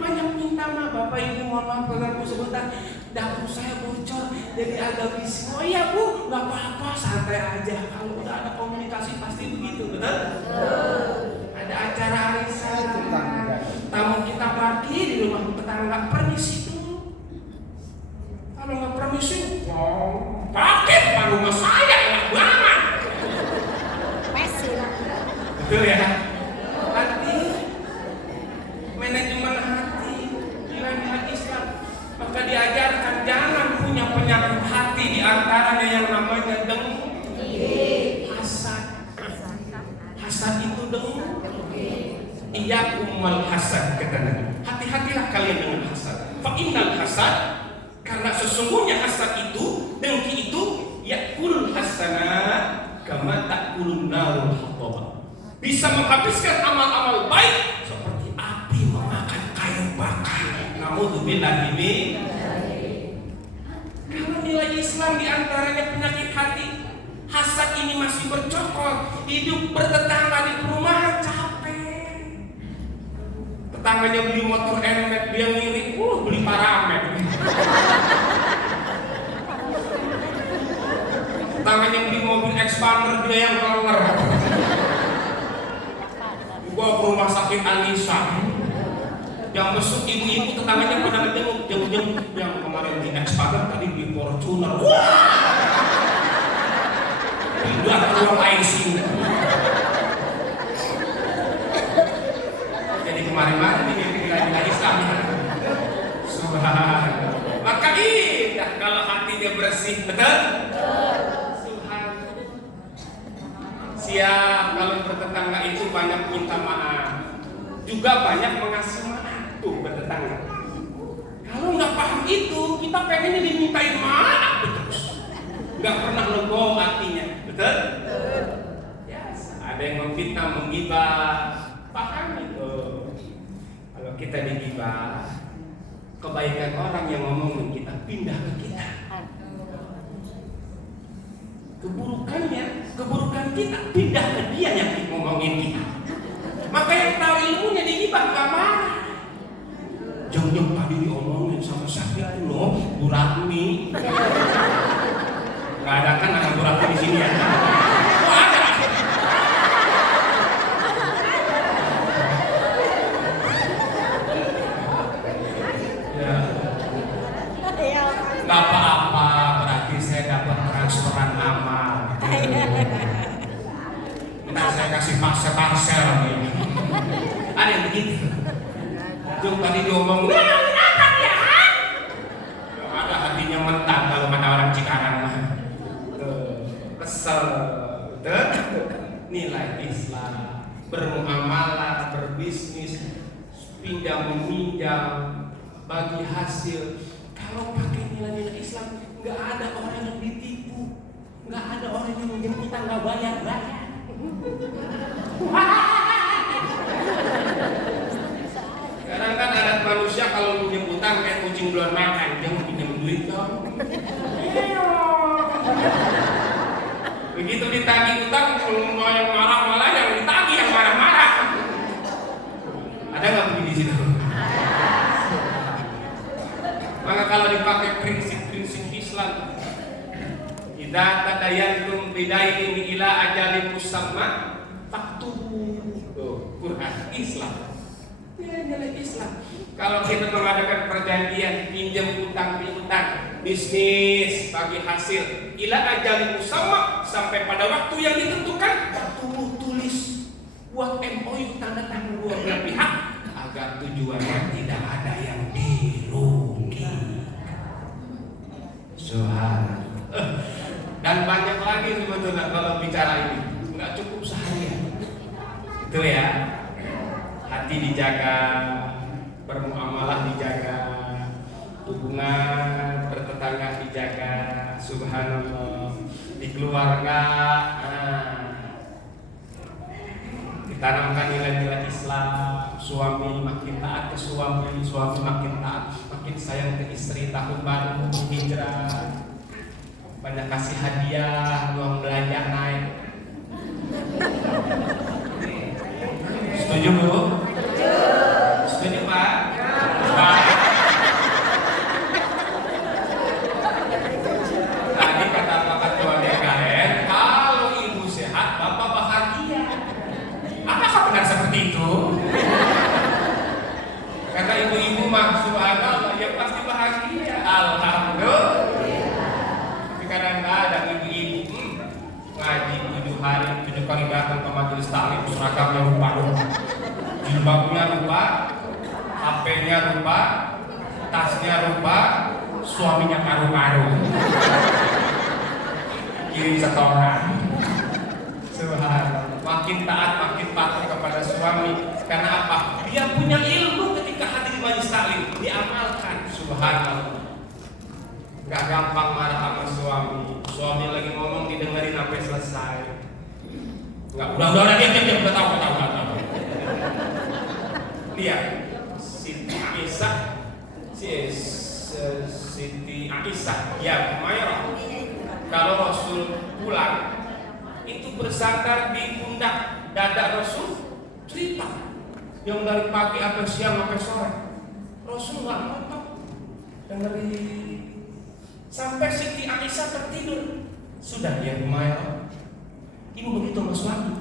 Banyak minta maaf, Bapak Ibu mohon maaf ganggu sebentar, dapur saya bocor jadi agak bising. Oh iya Bu, nggak apa-apa, santai aja. Kalau udah ada komunikasi pasti begitu, betul? Ada acara arisan, tamu kita pergi di rumah tetangga, permisi dulu. Kalau nggak permisi, pakai depan rumah saya enak banget. Betul ya? Hati, manajemen hati, nilai-nilai Islam. Maka diajarkan jangan punya penyakit hati, di antaranya yang namanya dengki, hasad. Hasad itu dengki. Iyyakumul hasad, kata Nabi. Hati-hatilah kalian dengan hasad. Fa innal hasad, karena sesungguhnya hasad itu, dengki itu, yakulul hasanat kama takulun narul hatabah. Bisa menghabiskan amal-amal baik seperti api memakan kayu bakar. Naudzubillah min. Kalau nilai Islam diantaranya penyakit hati, hasad ini masih bercokol, hidup bertetangga di perumahan capek. Tetangganya beli motor Nmax, dia ngirit, beli Paramed. Tetangganya beli mobil Expander, dia yang keler. Gua ke rumah sakit Anissa, yang besuk ibu-ibu tetangganya pada ngejenguk, jenguk yang kemarin di Expander, tadi di Fortuner. Wah, tidak ke ruang ICU. Jadi kemarin-kemarin ini nilai Islam. Subhanallah. Maka indah kalau hatinya bersih, betul? Siap, kalau bertetangga itu banyak minta maaf, juga banyak mengasih maaf tuh bertetangga. Kalau nggak paham itu, kita pengennya dimintain maaf terus, nggak pernah legowo hatinya, betul? memfitnah, menggibah. Pahami tuh. Kalau kita digibah, kebaikan orang yang ngomongin kita pindah ke kita. Keburukan kita pindah ke dia yang ngomongin kita. Maka yang tahu ilmunya digibah gak marah. Jauh-jauh tadi diomongin sama siapa itu loh, Bu Ratmi. Gak ada kan nama Bu Ratmi di sini ya? Oh ada. Ya. Gak apa-apa, berarti saya dapat transferan nama. Ntar saya kasih parsel nih. Ada yang begitu. Jom tadi diomong, apa ya? Ada hatinya mentah kalau kata orang Cikarang mah. Kesel. Nilai Islam, bermuamalah, berbisnis, pinjam meminjam, bagi hasil. Kalau pakai nilai-nilai Islam, nggak ada orang yang ditipu, nggak ada orang yang minjem kita nggak bayar. Sekarang kan adat manusia kalau minjem utang kayak kucing belum makan, jangan pinjam duit dong. Begitu ditagih utang, kalau mau yang marah malah yang ditagih yang marah-marah. Ada nggak begini di situ? Maka kalau dipakai prinsip-prinsip Islam, idza tadayantum bidainin ila ajalin musamma faktubu. Quran Islam. Ya, nilai Islam. Kalau kita mengadakan perjanjian pinjam utang piutang, bisnis bagi hasil ila ajalin musamma sampai pada waktu yang ditentukan, tulis buat MOU tanda tangan dua belah pihak agar tujuannya tidak ada yang dirugikan. Subhanallah. Dan banyak lagi sebetulnya kalau bicara ini, nggak cukup seharian. Itu ya, hati dijaga, bermuamalah dijaga, hubungan bertetangga dijaga. Subhanallah. Di keluarga ditanamkan nilai-nilai Islam. Suami makin taat ke suami makin taat, makin sayang ke istri. Tahun baru hijrah, banyak kasih hadiah, uang belanja naik. Setuju Bu? Setuju Pak? Tadi kata Pak Ketua DKN, kalau ibu sehat, Bapak bahagia. Apakah benar seperti itu? Karena ibu-ibu mah subhanallah ya pasti bahagia. Alhamdulillah. Tapi kadang-kadang ibu-ibu ngaji 7 hari 7 kali datang ke majelis taklim, seragamnya lupa, jilbabnya lupa, HP-nya lupa, tasnya lupa, suaminya karu-karu, kirim setoran. Subhanallah. Makin taat, makin patuh kepada suami. Karena apa? Dia punya ilmu ketika hadir majelis taklim, diamalkan. Subhanallah. Gak gampang marah sama suami. Suami lagi ngomong didengerin sampai selesai. Enggak, udah diam, udah tahu. Lihat, Siti Aisyah, ya Humairah. Kalau Rasul pulang, itu bersandar di pundak dada Rasul, cerita yang dari pagi sampai siang sampai sore. Rasul nggak ngomong, dengerin. Sampai Siti Aisyah tertidur. Sudah ya Humairah, ibu begitu sama suami.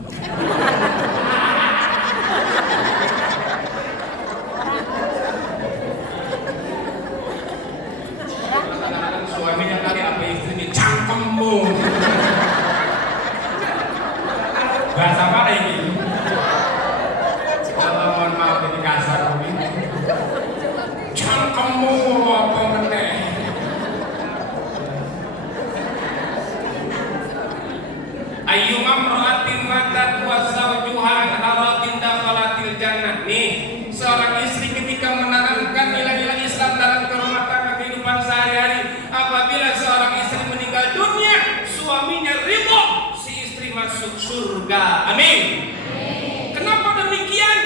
Kadang-kadang suaminya kali apa istrinya cangkemmu. Bahasa apa ini? Kalau mohon maaf jadi kasar begini. Cangkemmu apa meneh? Ayyuma imra'atin matat wa zawjuha an haratin dakhalatil jannah. Nih, seorang istri ketika menanamkan nilai-nilai Islam dalam rumah tangga kehidupan sehari-hari, apabila seorang istri meninggal dunia, suaminya ridho si istri masuk masuk surga. Amin. Kenapa demikian?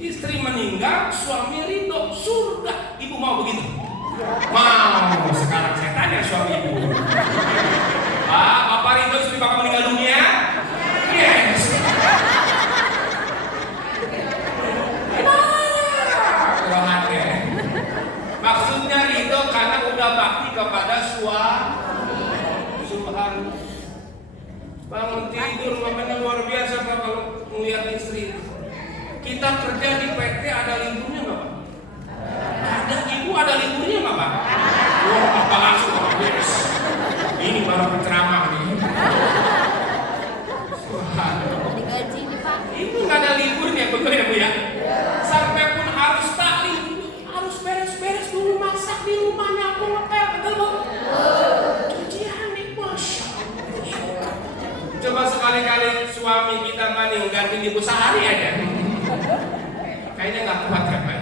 Istri meninggal, suami ridho, surga. Ibu mau begitu? Mau. Sekarang saya tanya suami ibu. Pak, Bapak ridho istri Bapak meninggal dunia? Yes. Maksudnya ridho karena udah bakti kepada suami. Subhan. Bangun tidur makanya luar biasa Pak kalau melihat istri. Kita kerja di PT ada liburnya nggak Pak? Ada. Ibu ada liburnya nggak Pak? Wah, Bapak langsung yes. Ini baru penceramah nih. Digaji nih Pak. Ibu nggak ada liburnya, betul ya Bu ya? Sampai pun harus taklim, harus beres-beres dulu, masak di rumahnya, aku ngepel, betul Bu? Cucian nih, Masya Allah. Coba sekali-kali suami kita maning ganti ibu sehari aja. Kayaknya nggak kuat ya Pak.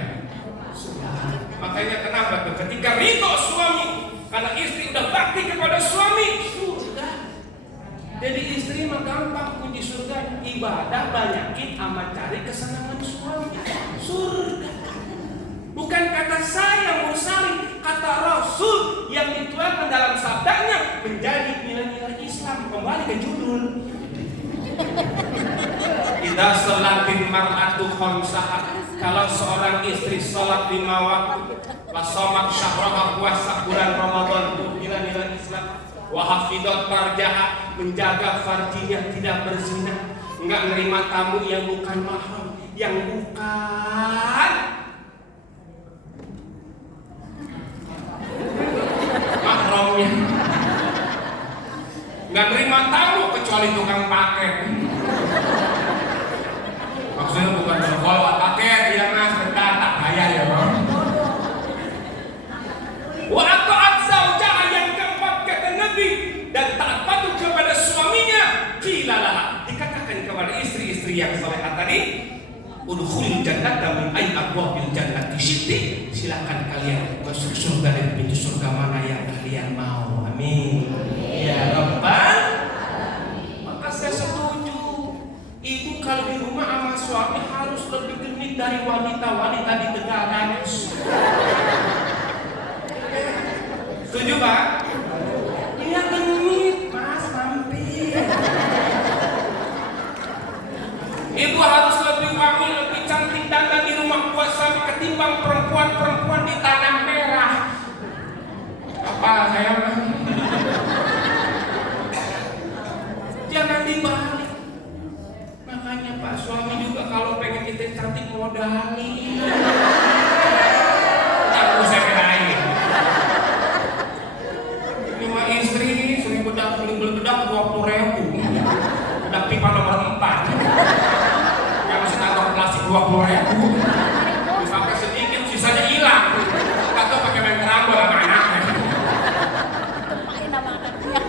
Makanya kenapa tuh? Ketika ridho suami, karena istri udah bakti kepada suami, surga. Jadi istri mah gampang kunci surga, ibadah banyakin amat cari kesenangan suami, surga. Bukan kata saya Mursali, kata Rasul yang dituangkan dalam sabdanya menjadi nilai-nilai Islam. Kembali ke judul. Idza sholatil mar'atu khamsaha. Kalau seorang istri sholat 5 waktu, wa shamat syahraha, puasa bulan Ramadan, itu nilai-nilai Islam. Wa hafidhat farjaha, menjaga farjinya tidak berzina, enggak menerima tamu yang bukan mahram, yang bukan mahramnya. Enggak menerima tamu kecuali tukang paket. Maksudnya bukan sekolah paket, ya Mas, bentar tak bayar ya Bang. Wa ata'at zawjaha, yang keempat kata Nabi, dan taat patuh kepada suaminya. Qilalah, dikatakan kepada istri-istri yang salehah tadi, udkhulil jannata min ayyi abwabil jannati syi'ti, silakan kalian masuk surga dari pintu surga mana yang kalian mau. Amin. Ya Rabbal. Maka saya setuju. Ibu kalau di rumah sama suami harus lebih genit dari wanita-wanita di Tegalan. Setuju Pak? Iya genit Mas, mampir. Ibu harus lebih wangi, lebih cantik dandan di rumah puasa ketimbang perempuan-perempuan di tanah merah. Apa saya? Jangan dibalik. Makanya Pak suami juga kalau pengen kita cantik modalin. Tak usah kirain. 5 istri, 1000 bedak, beli bedak 20.000. Bedak pipa nomor 4. Yang standar plastik 20.000. Dipakai sedikit, sisanya hilang. Atau pakai main kerambol sama anaknya. Tempain sama anaknya.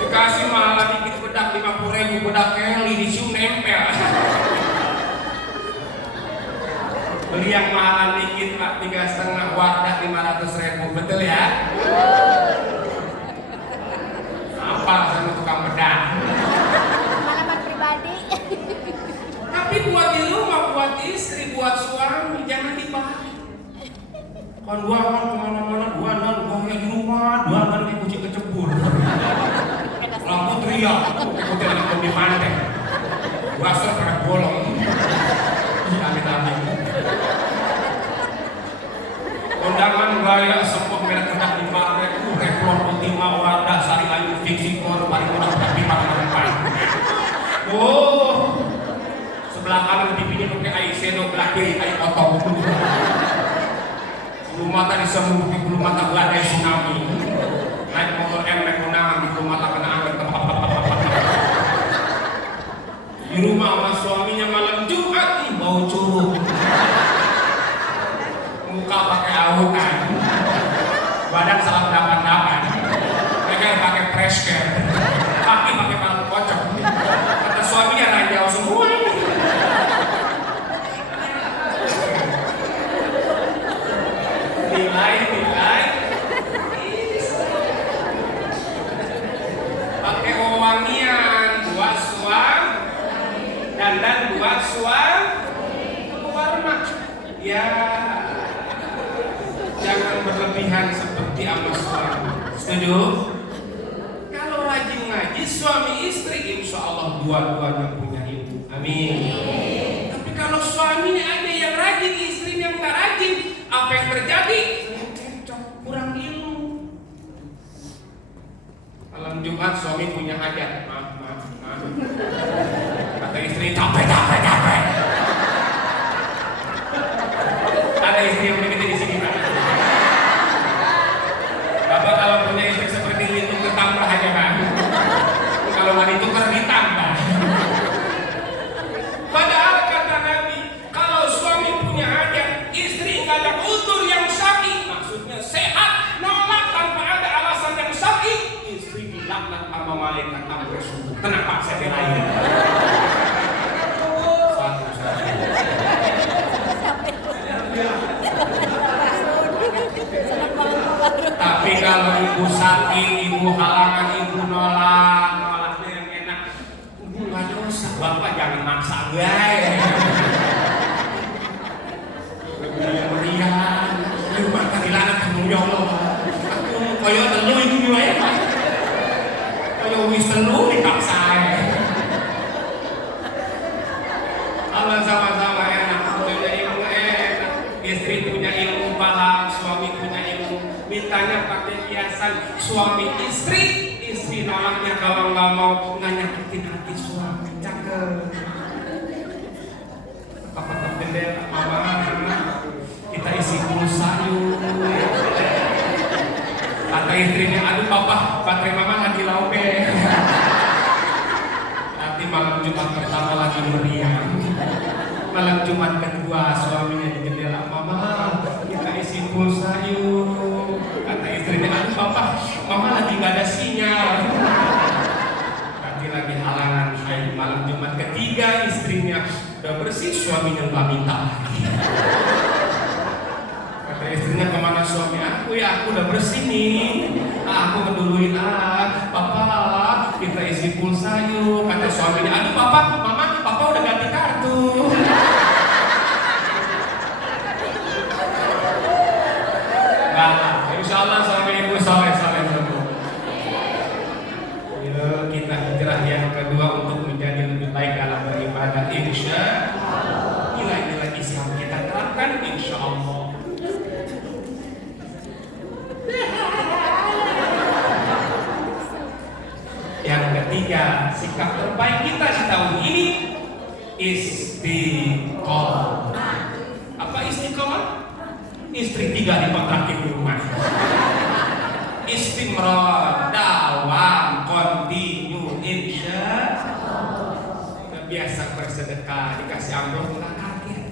Dikasih malah dikit bedak 50.000, bedak Kelly disium nempel. Beli yang mahalan dikit Pak, 3,5 Wardah 500.000, betul ya? Apa sama tukang bedak? Pengalaman pribadi. Tapi buat di rumah, buat istri, buat suami, jangan dibalik. Kan dua kan kemana-mana, dua di rumah, dua di kucing kecebur. Lampu teriak, ikutin lampu di pantai. Wasser pada bolong. Amit-amit. Undangan gaya sepuh merek bedak 5.000, Revlon Ultima, Wardah, Sari Ayu, Fiksi Kor, Parimoda, Pipa Nomor 4. Oh, sebelah kanan pipinya pakai eyeshadow, belah kiri air potong. Bulu mata disembuh, bulu mata badai tsunami. Naik motor naik kondangan, bulu mata kena angin. Di rumah sama suaminya malam Jumat, bau curug. Muka pakai autan, badan salah dapan-dapan, leher pakai fresh care, kaki pakai palu kocok. Kata suaminya ranjau semua. Nilai pakai wangi Setuju? Kalau rajin ngaji suami istri, insya Allah dua-duanya punya ilmu. Amin. Tapi kalau suaminya ada yang rajin, istrinya nggak rajin, apa yang terjadi? Kurang ilmu. Malam Jumat suami punya hajat, maaf. Kata istri capek. Ada istri yang begitu di sini, Pak. Bapak kalau punya istri seperti itu ketambah aja, Pak. Kalau nggak ditukar ditambah. Padahal kata Nabi, kalau suami punya hajat, istri nggak ada utur yang syar'i, maksudnya sehat, nolak tanpa ada alasan yang syar'i, istri dilaknat sama malaikat sampai subuh. Kenapa saya belain? Tapi kalau ibu sakit, ibu halangan, ibu nolaknya yang enak, ibu nggak dosa. Bapak jangan maksa guys. Meriah, ibu makan dilarang kamu ya Allah. Aku koyo telu ibu wae. Koyo wis telu dipaksa. Allah sama-sama enak, punya ilmu enak, istri punya ilmu paham, suami punya ilmu. Mintanya pakai hiasan suami istri nolaknya kalau nggak mau nggak nyakitin hati suami. Cakep. Apa jendela mama kita isi pulsa yuk. Kata istrinya, aduh papa baterai mama lagi lobe. Nanti malam Jumat pertama lagi meriah. Malam Jumat kedua suaminya di jendela, mama kita isi pulsa yuk. Kata istrinya, aduh papa mama lagi gak ada sinyal. Nanti lagi halangan. Malam Jumat ketiga istrinya udah bersih, suaminya nggak minta lagi. Kata istrinya, kemana suami aku? Ya aku udah bersih nih. Aku ngeduluin papa kita isi pulsa yuk. Kata suaminya, aduh papa udah ganti kartu. Nah, insya Allah suami ibu soleh semua. Yuk kita hijrah yang kedua untuk menjadi lebih baik dalam beribadah, insya Allah. Nilai-nilai Islam kita terapkan, insya Allah. Yang ketiga, sikap terbaik kita di tahun ini istiqomah. Apa istiqomah? Istri 3 dikontrakin di rumah. Istimror, dawam, kontinu, insya Allah. Biasa bersedekah, dikasih amplop nggak kaget.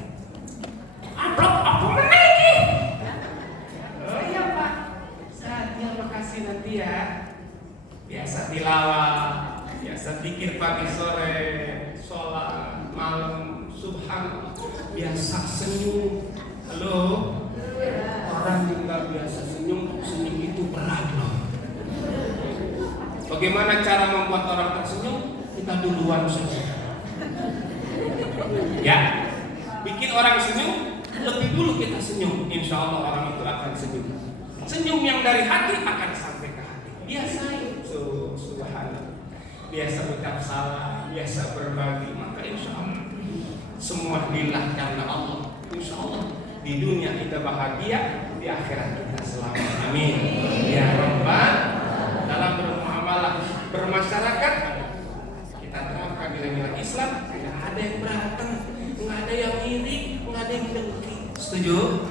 Amplop apa menaiki? Oh iya Pak, saatnya makasih nanti ya. Biasa tilawah, biasa pikir pagi sore, sholat malam, subhanallah, biasa senyum. Halo, orang yang nggak biasa senyum itu berat loh. Bagaimana cara membuat orang tersenyum? Kita duluan senyum. Ya, bikin orang senyum, lebih dulu kita senyum. Insya Allah orang itu akan senyum. Senyum yang dari hati akan sampai ke hati. Biasain. Subhanallah. Biasa ucap salam, biasa berbagi, maka insya Allah semua lillah karena Allah. Insya Allah di dunia kita bahagia, di akhirat kita selamat. Amin. Ya Rabbal. Dalam bermuamalah, bermasyarakat, kita terapkan nilai-nilai Islam. Tidak ada yang berantem, nggak ada yang iri, nggak ada yang dengki. Setuju?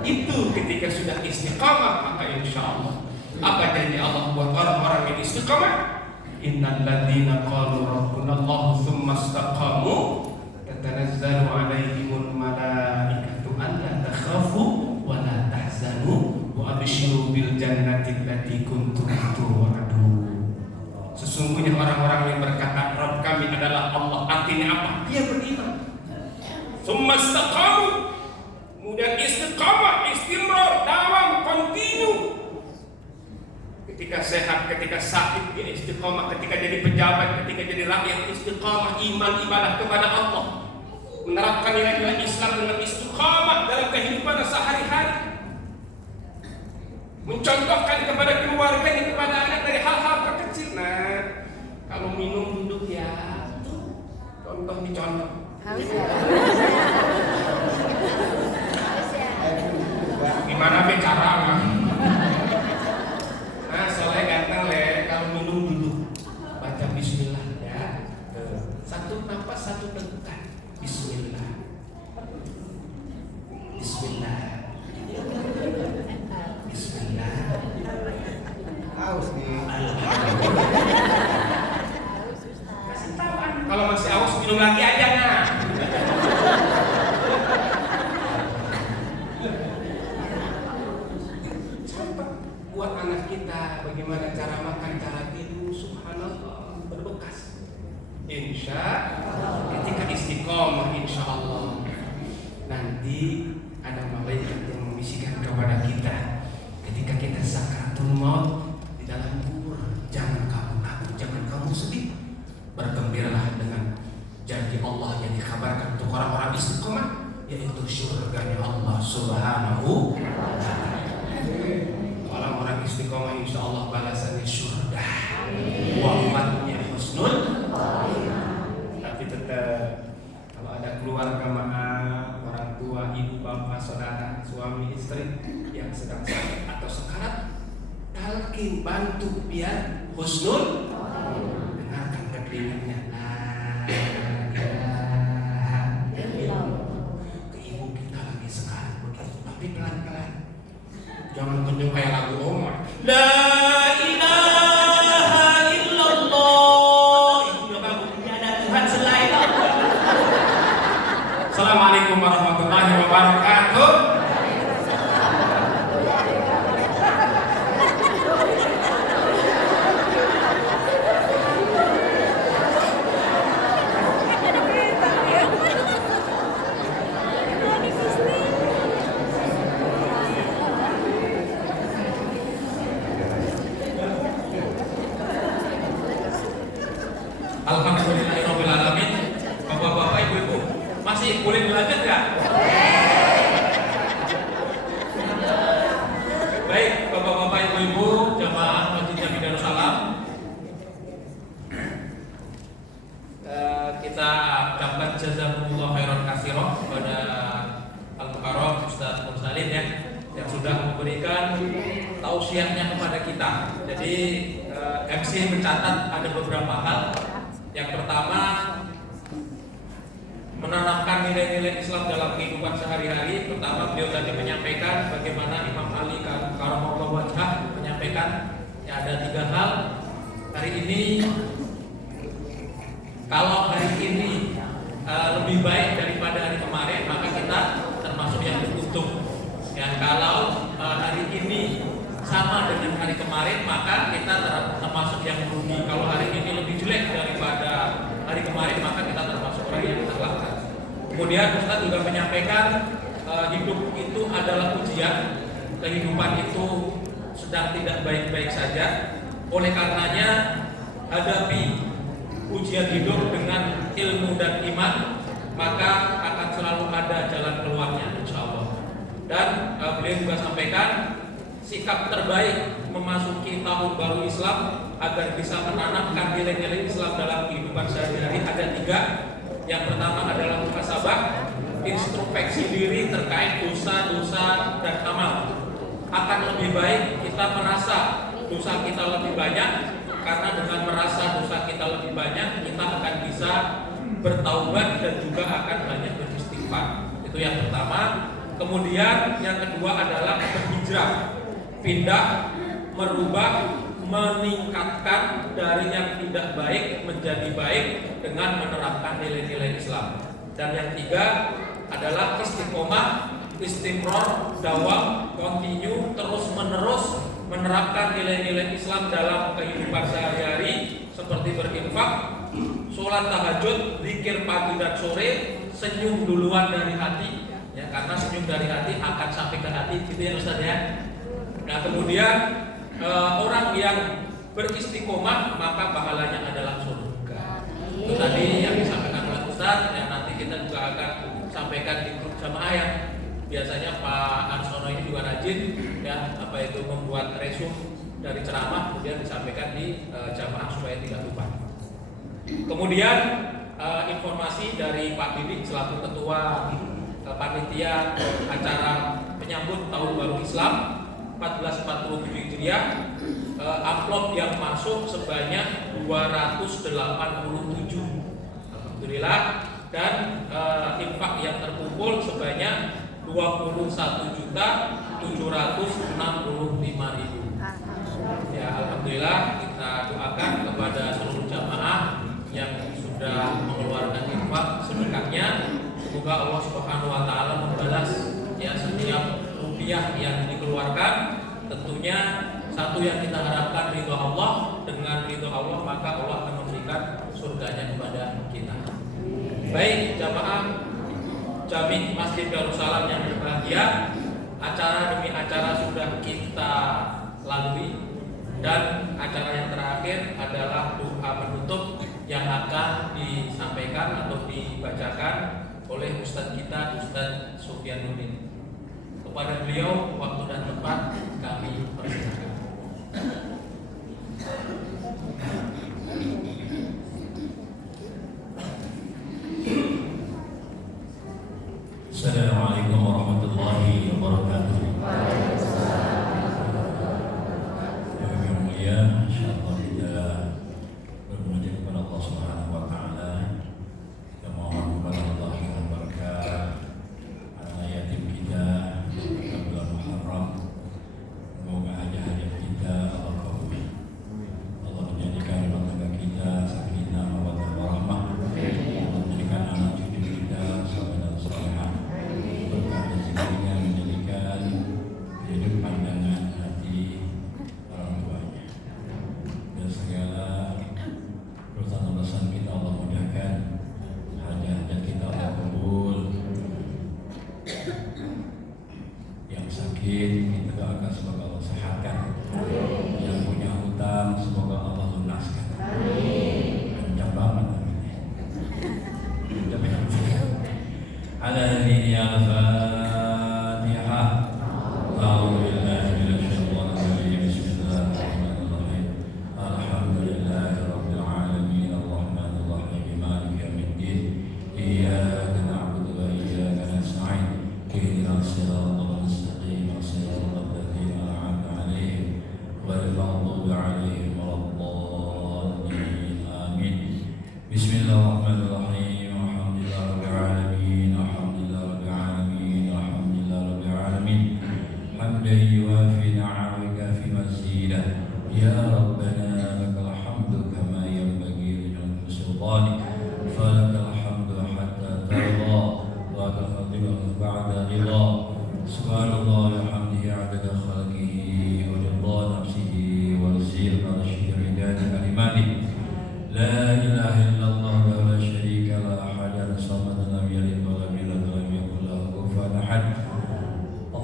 Itu ketika sudah istiqamah, maka insya Allah. Apa janji Allah buat orang-orang yang istiqamah? Innal ladzina qalu rabbunallahu tsumma istaqamu tatanazzalu 'alaihimul malaikatu alla takhafu wa la tahzanu wa abshiru bil jannati allati kuntum tu'adun. Sesungguhnya orang-orang yang berkata Rabb kami adalah Allah, artinya apa? Dia beriman. Tsumma istaqamu, kemudian istiqamah, istimrar, dawam, kontinu. Ketika sehat, ketika sakit, dia istiqamah. Ketika jadi pejabat, ketika jadi rakyat, istiqamah, iman, ibadah kepada Allah. Menerapkan nilai-nilai Islam dengan istiqamah dalam kehidupan sehari-hari. mencontohkan kepada keluarganya, kepada anak dari hal-hal terkecil. Nah, kalau minum duduk ya, tuh contoh dicontoh. Harus ya. Harus ya. Gimana bicaranya? Nah, soalnya ganteng le, kalau minum duduk baca Bismillah ya. Satu nafas, satu tegukan. Bismillah. Bismillah. Bismillah. Haus nih. Kasih tahu kan, kalau masih haus minum lagi aja nah. Contoh buat anak kita bagaimana cara makan, cara tidur, subhanallah, berbekas. Insya Allah, ketika istiqomah insya Allah nanti ada malaikat yang membisikkan kepada kita ketika kita sakaratul maut di dalam kubur. Jangan kamu takut, jangan kamu sedih, bergembiralah dengan janji Allah yang dikabarkan untuk orang-orang istiqomah, yaitu surganya Allah Subhanahu wa ta'ala. Orang-orang istiqomah insya Allah balasannya surga, wafatnya husnul. Tapi tetap kalau ada keluarga maaf, orang tua, ibu, bapak, saudara, suami, istri yang sedang sakit atau sekarat, talqin, bantu biar husnul. Dengarkan ke telinganya. Ke ibu kita lagi sekarat begitu, tapi pelan-pelan. Jangan kenceng kayak lagu Omar. La ilaha illallah. Itu kamu tidak ada Tuhan selain Allah. Assalamualaikum warahmatullahi wabarakatuh. Alhamdulillahirabbil alamin. Bapak-bapak, ibu-ibu, masih boleh belajar nggak? Baik, bapak-bapak, ibu-ibu, jamaah Masjid Jami Darussalam, kita ucapkan jazakumullah khairan katsiran kepada Al-Mukarram Ustaz Mursalin ya, yang sudah memberikan tausiahnya kepada kita. Jadi MC mencatat ada beberapa hal. Yang pertama, menanamkan nilai-nilai Islam dalam kehidupan sehari-hari. Pertama, beliau tadi menyampaikan bagaimana Imam Ali Karamallahu wajhah menyampaikan ya, ada 3 hal. Hari ini, kalau hari ini lebih baik daripada hari kemarin, maka kita termasuk yang beruntung. Ya, kalau hari ini sama dengan hari kemarin, maka kita termasuk yang merugi. Kalau hari ini lebih jelek daripada hari kemarin, maka kita termasuk orang yang terlambat. Kemudian Ustaz juga menyampaikan hidup itu adalah ujian, kehidupan itu sedang tidak baik-baik saja. Oleh karenanya hadapi ujian hidup dengan ilmu dan iman, maka akan selalu ada jalan keluarnya insya Allah. Dan beliau juga sampaikan sikap terbaik memasuki tahun baru Islam agar bisa menanamkan nilai-nilai Islam dalam kehidupan sehari-hari ada 3. Yang pertama adalah muhasabah, introspeksi diri terkait dosa-dosa dan amal. Akan lebih baik kita merasa dosa kita lebih banyak, karena dengan merasa dosa kita lebih banyak, kita akan bisa bertaubat dan juga akan banyak beristighfar. Itu yang pertama. Kemudian yang kedua adalah berhijrah, pindah, merubah, meningkatkan dari yang tidak baik menjadi baik dengan menerapkan nilai-nilai Islam. Dan yang 3 adalah istiqomah, istimror, dawam, continue, terus-menerus menerapkan nilai-nilai Islam dalam kehidupan sehari-hari, seperti berinfak, sholat tahajud, zikir pagi dan sore, senyum duluan dari hati ya, karena senyum dari hati akan sampai ke hati, gitu ya Ustaz ya. Nah, kemudian orang yang beristiqomah maka pahalanya adalah surga. Itu tadi yang disampaikan oleh Ustaz, yang nanti kita juga akan sampaikan di grup jamaah yang biasanya Pak Arsono ini juga rajin ya, apa itu membuat dari ceramah kemudian disampaikan di jamaah supaya tidak lupa. Kemudian informasi dari Pak Didik selaku ketua panitia acara penyambut tahun baru Islam 1447 Hijriah, amplop yang masuk sebanyak 287, alhamdulillah, dan infak yang terkumpul sebanyak 21.765.000. Ya, alhamdulillah, kita doakan kepada seluruh jamaah yang sudah mengeluarkan infak sedekahnya, semoga Allah Subhanahu wa taala membalas ya setiap rupiah yang dikeluarkan. Tentunya satu yang kita harapkan ridho Allah, dengan ridho Allah maka Allah akan memberikan surganya kepada kita. Baik jamaah Jami Masjid Darussalam yang berbahagia, acara demi acara sudah kita lalui, dan acara yang terakhir adalah doa penutup yang akan disampaikan atau dibacakan oleh Ustadz kita, Ustadz Sufyanuddin. Kepada beliau waktu dan tempat kami persilakan. Assalamualaikum warahmatullahi wabarakatuh. Yang mulia, insyaallah kita bermunajat kepada Allah Subhanahu wa taala. Kita mohon kepada Allah yang berkah anak yatim kita dalam bulan Muharram. Semoga hajat-hajat kita Allah kabulkan. Allah menjadikan rumah tangga kita sakinah mawaddah warahmah. Allah menjadikan anak cucu kita saleh dan salehah. Berkah rezekinya menjadikan hidup pandangan hati orang tuanya, dan segala urusan-urusan kita Allah mudahkan, hajat-hajat kita Allah kabul. Yang sakit kita doakan semoga Allah sehatkan, yang punya hutang semoga Allah lunaskan. Panjang banget على نبينا الفاتحة. أعوذ بالله من الشيطان الرجيم. بسم الله الرحمن الرحيم. الحمد لله رب العالمين الرحمن الرحيم مالك يوم الدين. إياك نعبد وإياك نستعين. اهدنا الصراط المستقيم صراط الذين أنعمت عليهم غير المغضوب عليهم ولا الضالين. آمين. بسم الله الرحمن الرحيم. حمدا يوافي نعمك في مزيده. يا ربنا لك الحمد كما ينبغي لجلال سلطانك، فلك الحمد حتى ترضى، ولك الفضل بعد رضا. سبحان الله وحمده عدد خلقه ورضا نفسه وزير عرشه رداد كلماته. لا اله الا الله لا شريك له احد الصمد لم يلد ولم يولد ولم يكن له كفوا احد.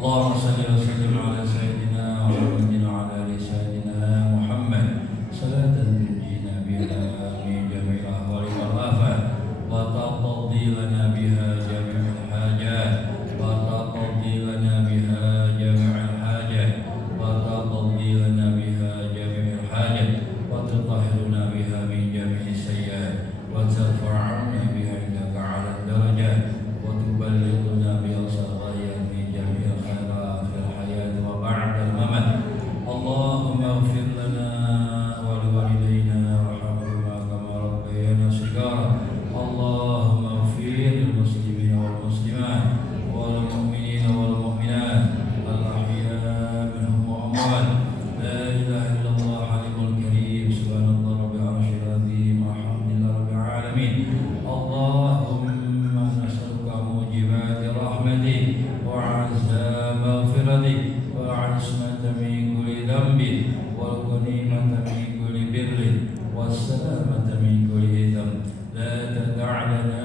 اللهم صل وسلم على سيدنا محمد وعلى ال سيدنا محمد صلاة تنجينا بها من جميع الاهوال والافات، وتقضي لنا بها جميع الحاجات، وتقضي لنا بها جميع الحاجات، وتقضي لنا بها جميع الحاجات، وتطهرنا بها من جميع السيئات، وترفعنا بها عندك على الدرجات، وتبلغنا بها الغايات من جميع الخيرات في الحياة وبعد الممات. اللهم اغفر لنا ولوالدينا وارحمهما كما ربيانا صغارا. اللهم اغفر للمسلمين والمسلمات والمؤمنين والمؤمنات الأحياء منهم وأموات. لا إله إلا الله حليم الكريم. سبحان الله رب العرش العظيم. الحمد لله رب العالمين. اللهم نسألك موجبات رحمتك وعزاء مغفرتك والعصمة من كل ذنب والغنيمة من كل بر والسلامة من كل إثم. لا تدع لنا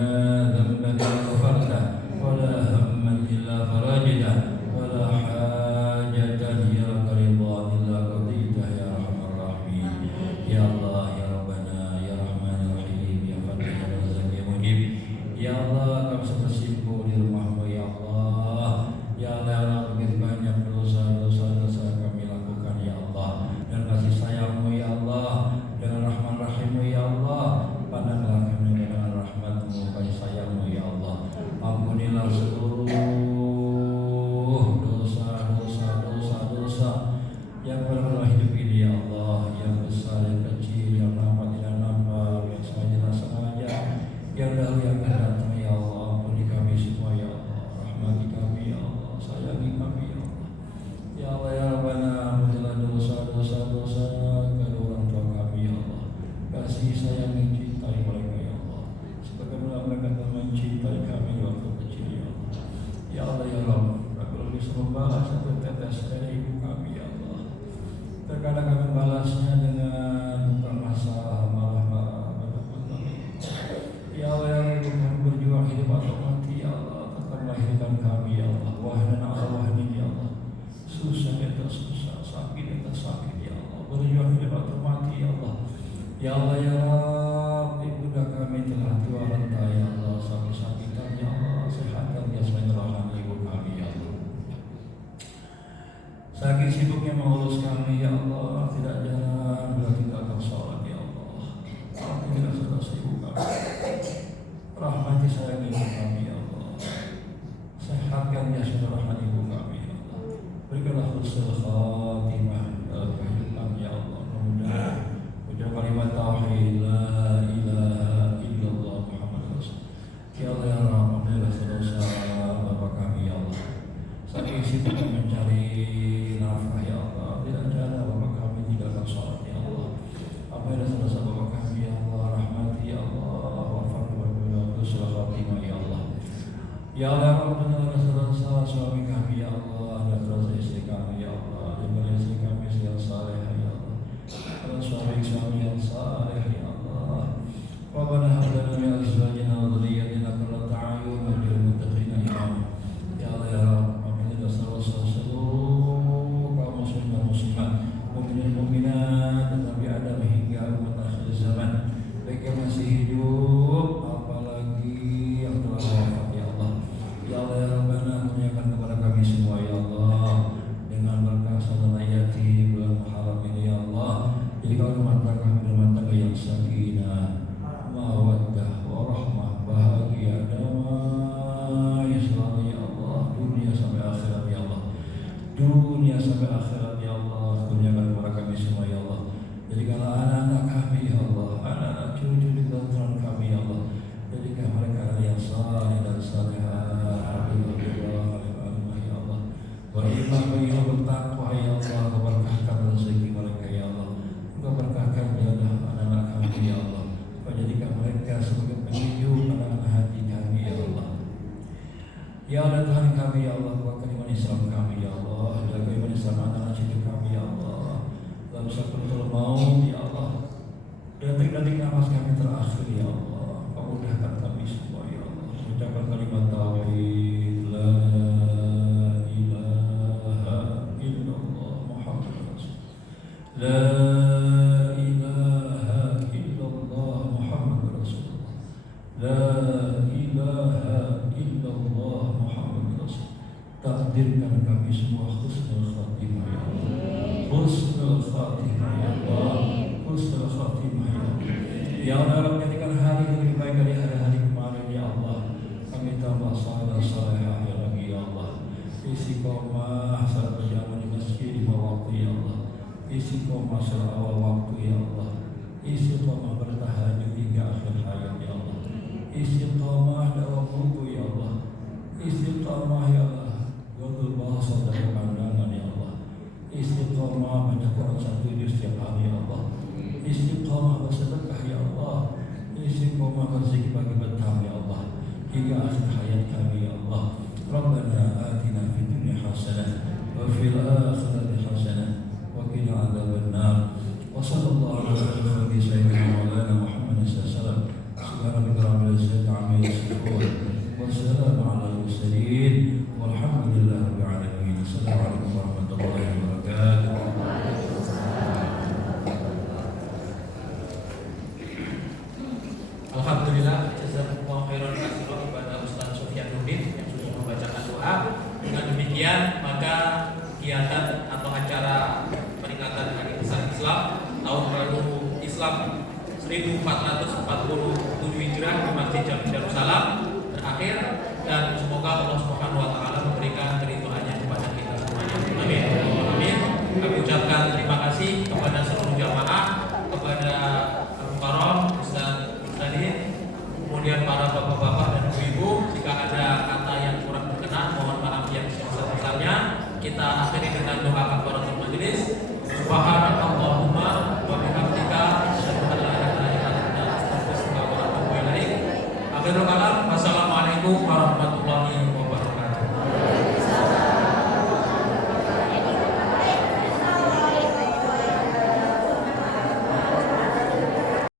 ذنبا إلا غفرته ولا هما إلا فرجته ولا حاجة هي لك رضا إلا قضيتها يا أرحم الراحمين. يا الله يا ربنا يا رحمن الرحيم يا فتح يا رزاق يا مجيب. Ya Allah, kami bersimpuh di rumah-Mu ya Allah. Ya Allah, begitu banyak dosa-dosa kami lakukan ya Allah, dan hari yang akan datang ya Allah, ampuni kami semua ya Allah, rahmati kami ya Allah, sayangi kami ya Allah. Ya Allah ya Rabbana, ampunilah dosa-dosa kedua orang tua kami ya Allah. Kasih sayang mencintai mereka ya Allah, sebagaimana mereka telah mencintai kami waktu kecil ya Allah. Ya Allah ya Rabb, aku bisa membalas satu tetes dari ibu kami ya Allah. Terkadang kami balasnya dengan bukan masalah, malah menakut kami. Ya Allah ya Rabbi, kami berjuang hidup atau mati ya Allah, tetap melahirkan kami ya Allah. Wahana ala wahani ya Allah, susah di atas susah, sakit di atas sakit ya Allah, berjuang hidup atau mati ya Allah. Ya Allah ya Rabbi, ibunda kami telah tua renta ya Allah, sakit-sakitan ya Allah, sehatkan dia sebenarnya ibu kami ya Allah. Sakit sibuknya mengurus kami ya Allah, tidak jarang bila kita akan sholat ya Allah. Alhamdulillah sudah sibuk kami. Rahmati sayang ibu kami ya Allah. Sehatkan ya saudara ibu kami ya Allah. Berikanlah husnul khatimah dalam kehidupan ya Allah. Mudah ucap kalimat tauhid la ilaha illallah Muhammad Rasul. Ya Allah ya Rabb, ampunilah dosa bapak kami ya Allah. Saking sibuknya mencari nafkah ya Allah, tidak ada bapak kami tidak akan sholat ya Allah. Ampunilah dosa bapak kami ya Allah, rahmati ya Allah, wafaqna wa husnul khatimah ya Allah. Ya Allah, ampunilah dosa suami kami ya Allah, dan dosa istri kami ya Allah, dan istri kami yang saleh ya Allah, dan suami yang saleh ya Allah. Rabbana hab lana min azwajina wa dhurriyyatina qurrata a'yun waj'alna lil muttaqina imama. Ya Allah ya Rabb, ampunilah seluruh kaum muslimin dan muslimat, mukminin mukminat, dan Nabi Adam hingga umat akhir zaman, baik yang masih hidup apalagi yang telah wafat ya Allah. Ya Allah ya Rabbana, kurniakan kepada kami semua ya Allah dengan berkah saudara yatim bulan Muharram ini ya Allah. Jadikan rumah tangga yang sakinah, mawaddah, warahmah, bahagia, damai selalu ya Allah, dunia sampai akhirat ya Allah, dunia sampai akhirat ya Allah. Kurniakan kepada kami semua ya Allah. Jadikanlah anak-anak kami ya Allah, anak-anak cucu di keturunan kami ya Allah. Jadikan mereka yang saleh dan salehah, ya Allah. Beriman bagi bertakwa ya Allah, berkahkan rezeki mereka ya Allah. Berkahkan jalan anak-anak kami ya Allah. Jadikan mereka sebagai penyejuk anak-anak hati kami ya Allah. Ya Allah Tuhan kami ya Allah, kuatkan iman Islam kami ya Allah, jaga iman Islam anak-anak cucu kami ya Allah. Dalam sakaratul maut ya Allah, detik-detik nafas kami terakhir ya Allah, pemudahkan kami semua ya Allah. Ucapkan kalimat tauhid la ilaha illallah Muhammad Rasul. La ilaha illallah Muhammad Rasulullah. La ilaha illallah Muhammad Rasul. Takdirkan kami semua husnul khatimah ya Allah. Husnul khatimah ya Allah. Husnul khatimah ya Allah. Ya Allah, jadikan hari ini lebih baik dari hari-hari kemarin ya Allah. Kami tambah saleh salehah ya lagi ya Allah. Istiqomah salat berjamaah di masjid di waktu ya Allah. Istiqomah salat awal waktu ya Allah. Istiqomah bertahajud hingga akhir hayat ya Allah. Istiqomah dalam buku ya Allah. Istiqomah ya Allah, godul bahasa dan pandangan ya Allah. Istiqomah baca Quran 1 juz setiap hari ya Allah. Istiqomah bersedekah ya Allah. Istiqomah berzikir pagi petang ya Allah, hingga akhir hayat kami ya Allah. Rabbana atina fid dunya hasanah wa fil akhirati hasanah wa qina adzabannar. Wa sallallahu alaihi sayyidina maulana Muhammad sallallahu alaihi wasallam. Subhanaka rabbil izzati amma yasifun wa salamun alal mursalin walhamdulillahi rabbil alamin. Assalamualaikum warahmatullahi wabarakatuh. Alhamdulillah, jazakumullah khairan katsiran kepada Ustaz Sufyanuddin yang sudah membacakan doa. Dengan demikian, maka kegiatan atau acara peringatan Hari Besar Islam Tahun Baru Islam 1447 Hijrah di Masjid Jami Darussalam berakhir, dan semoga Allah Subhanahu wa taala memberikan keridhaannya kepada kita semuanya. Amin. Amin. Kami ucapkan terima kasih kepada seluruh jamaah, kepada Al-Mukarram Ustaz Ustadz kemudian para bapak-bapak dan ibu-ibu, jika ada kata yang kurang berkenan, mohon maaf yang sebesar-besarnya. Kita akhiri dengan doa kafaratul majelis. Subhanakallahumma wa bihamdika asyhadu an la ilaha illa anta astaghfiruka wa atubu ilaik. Akhirul kalam.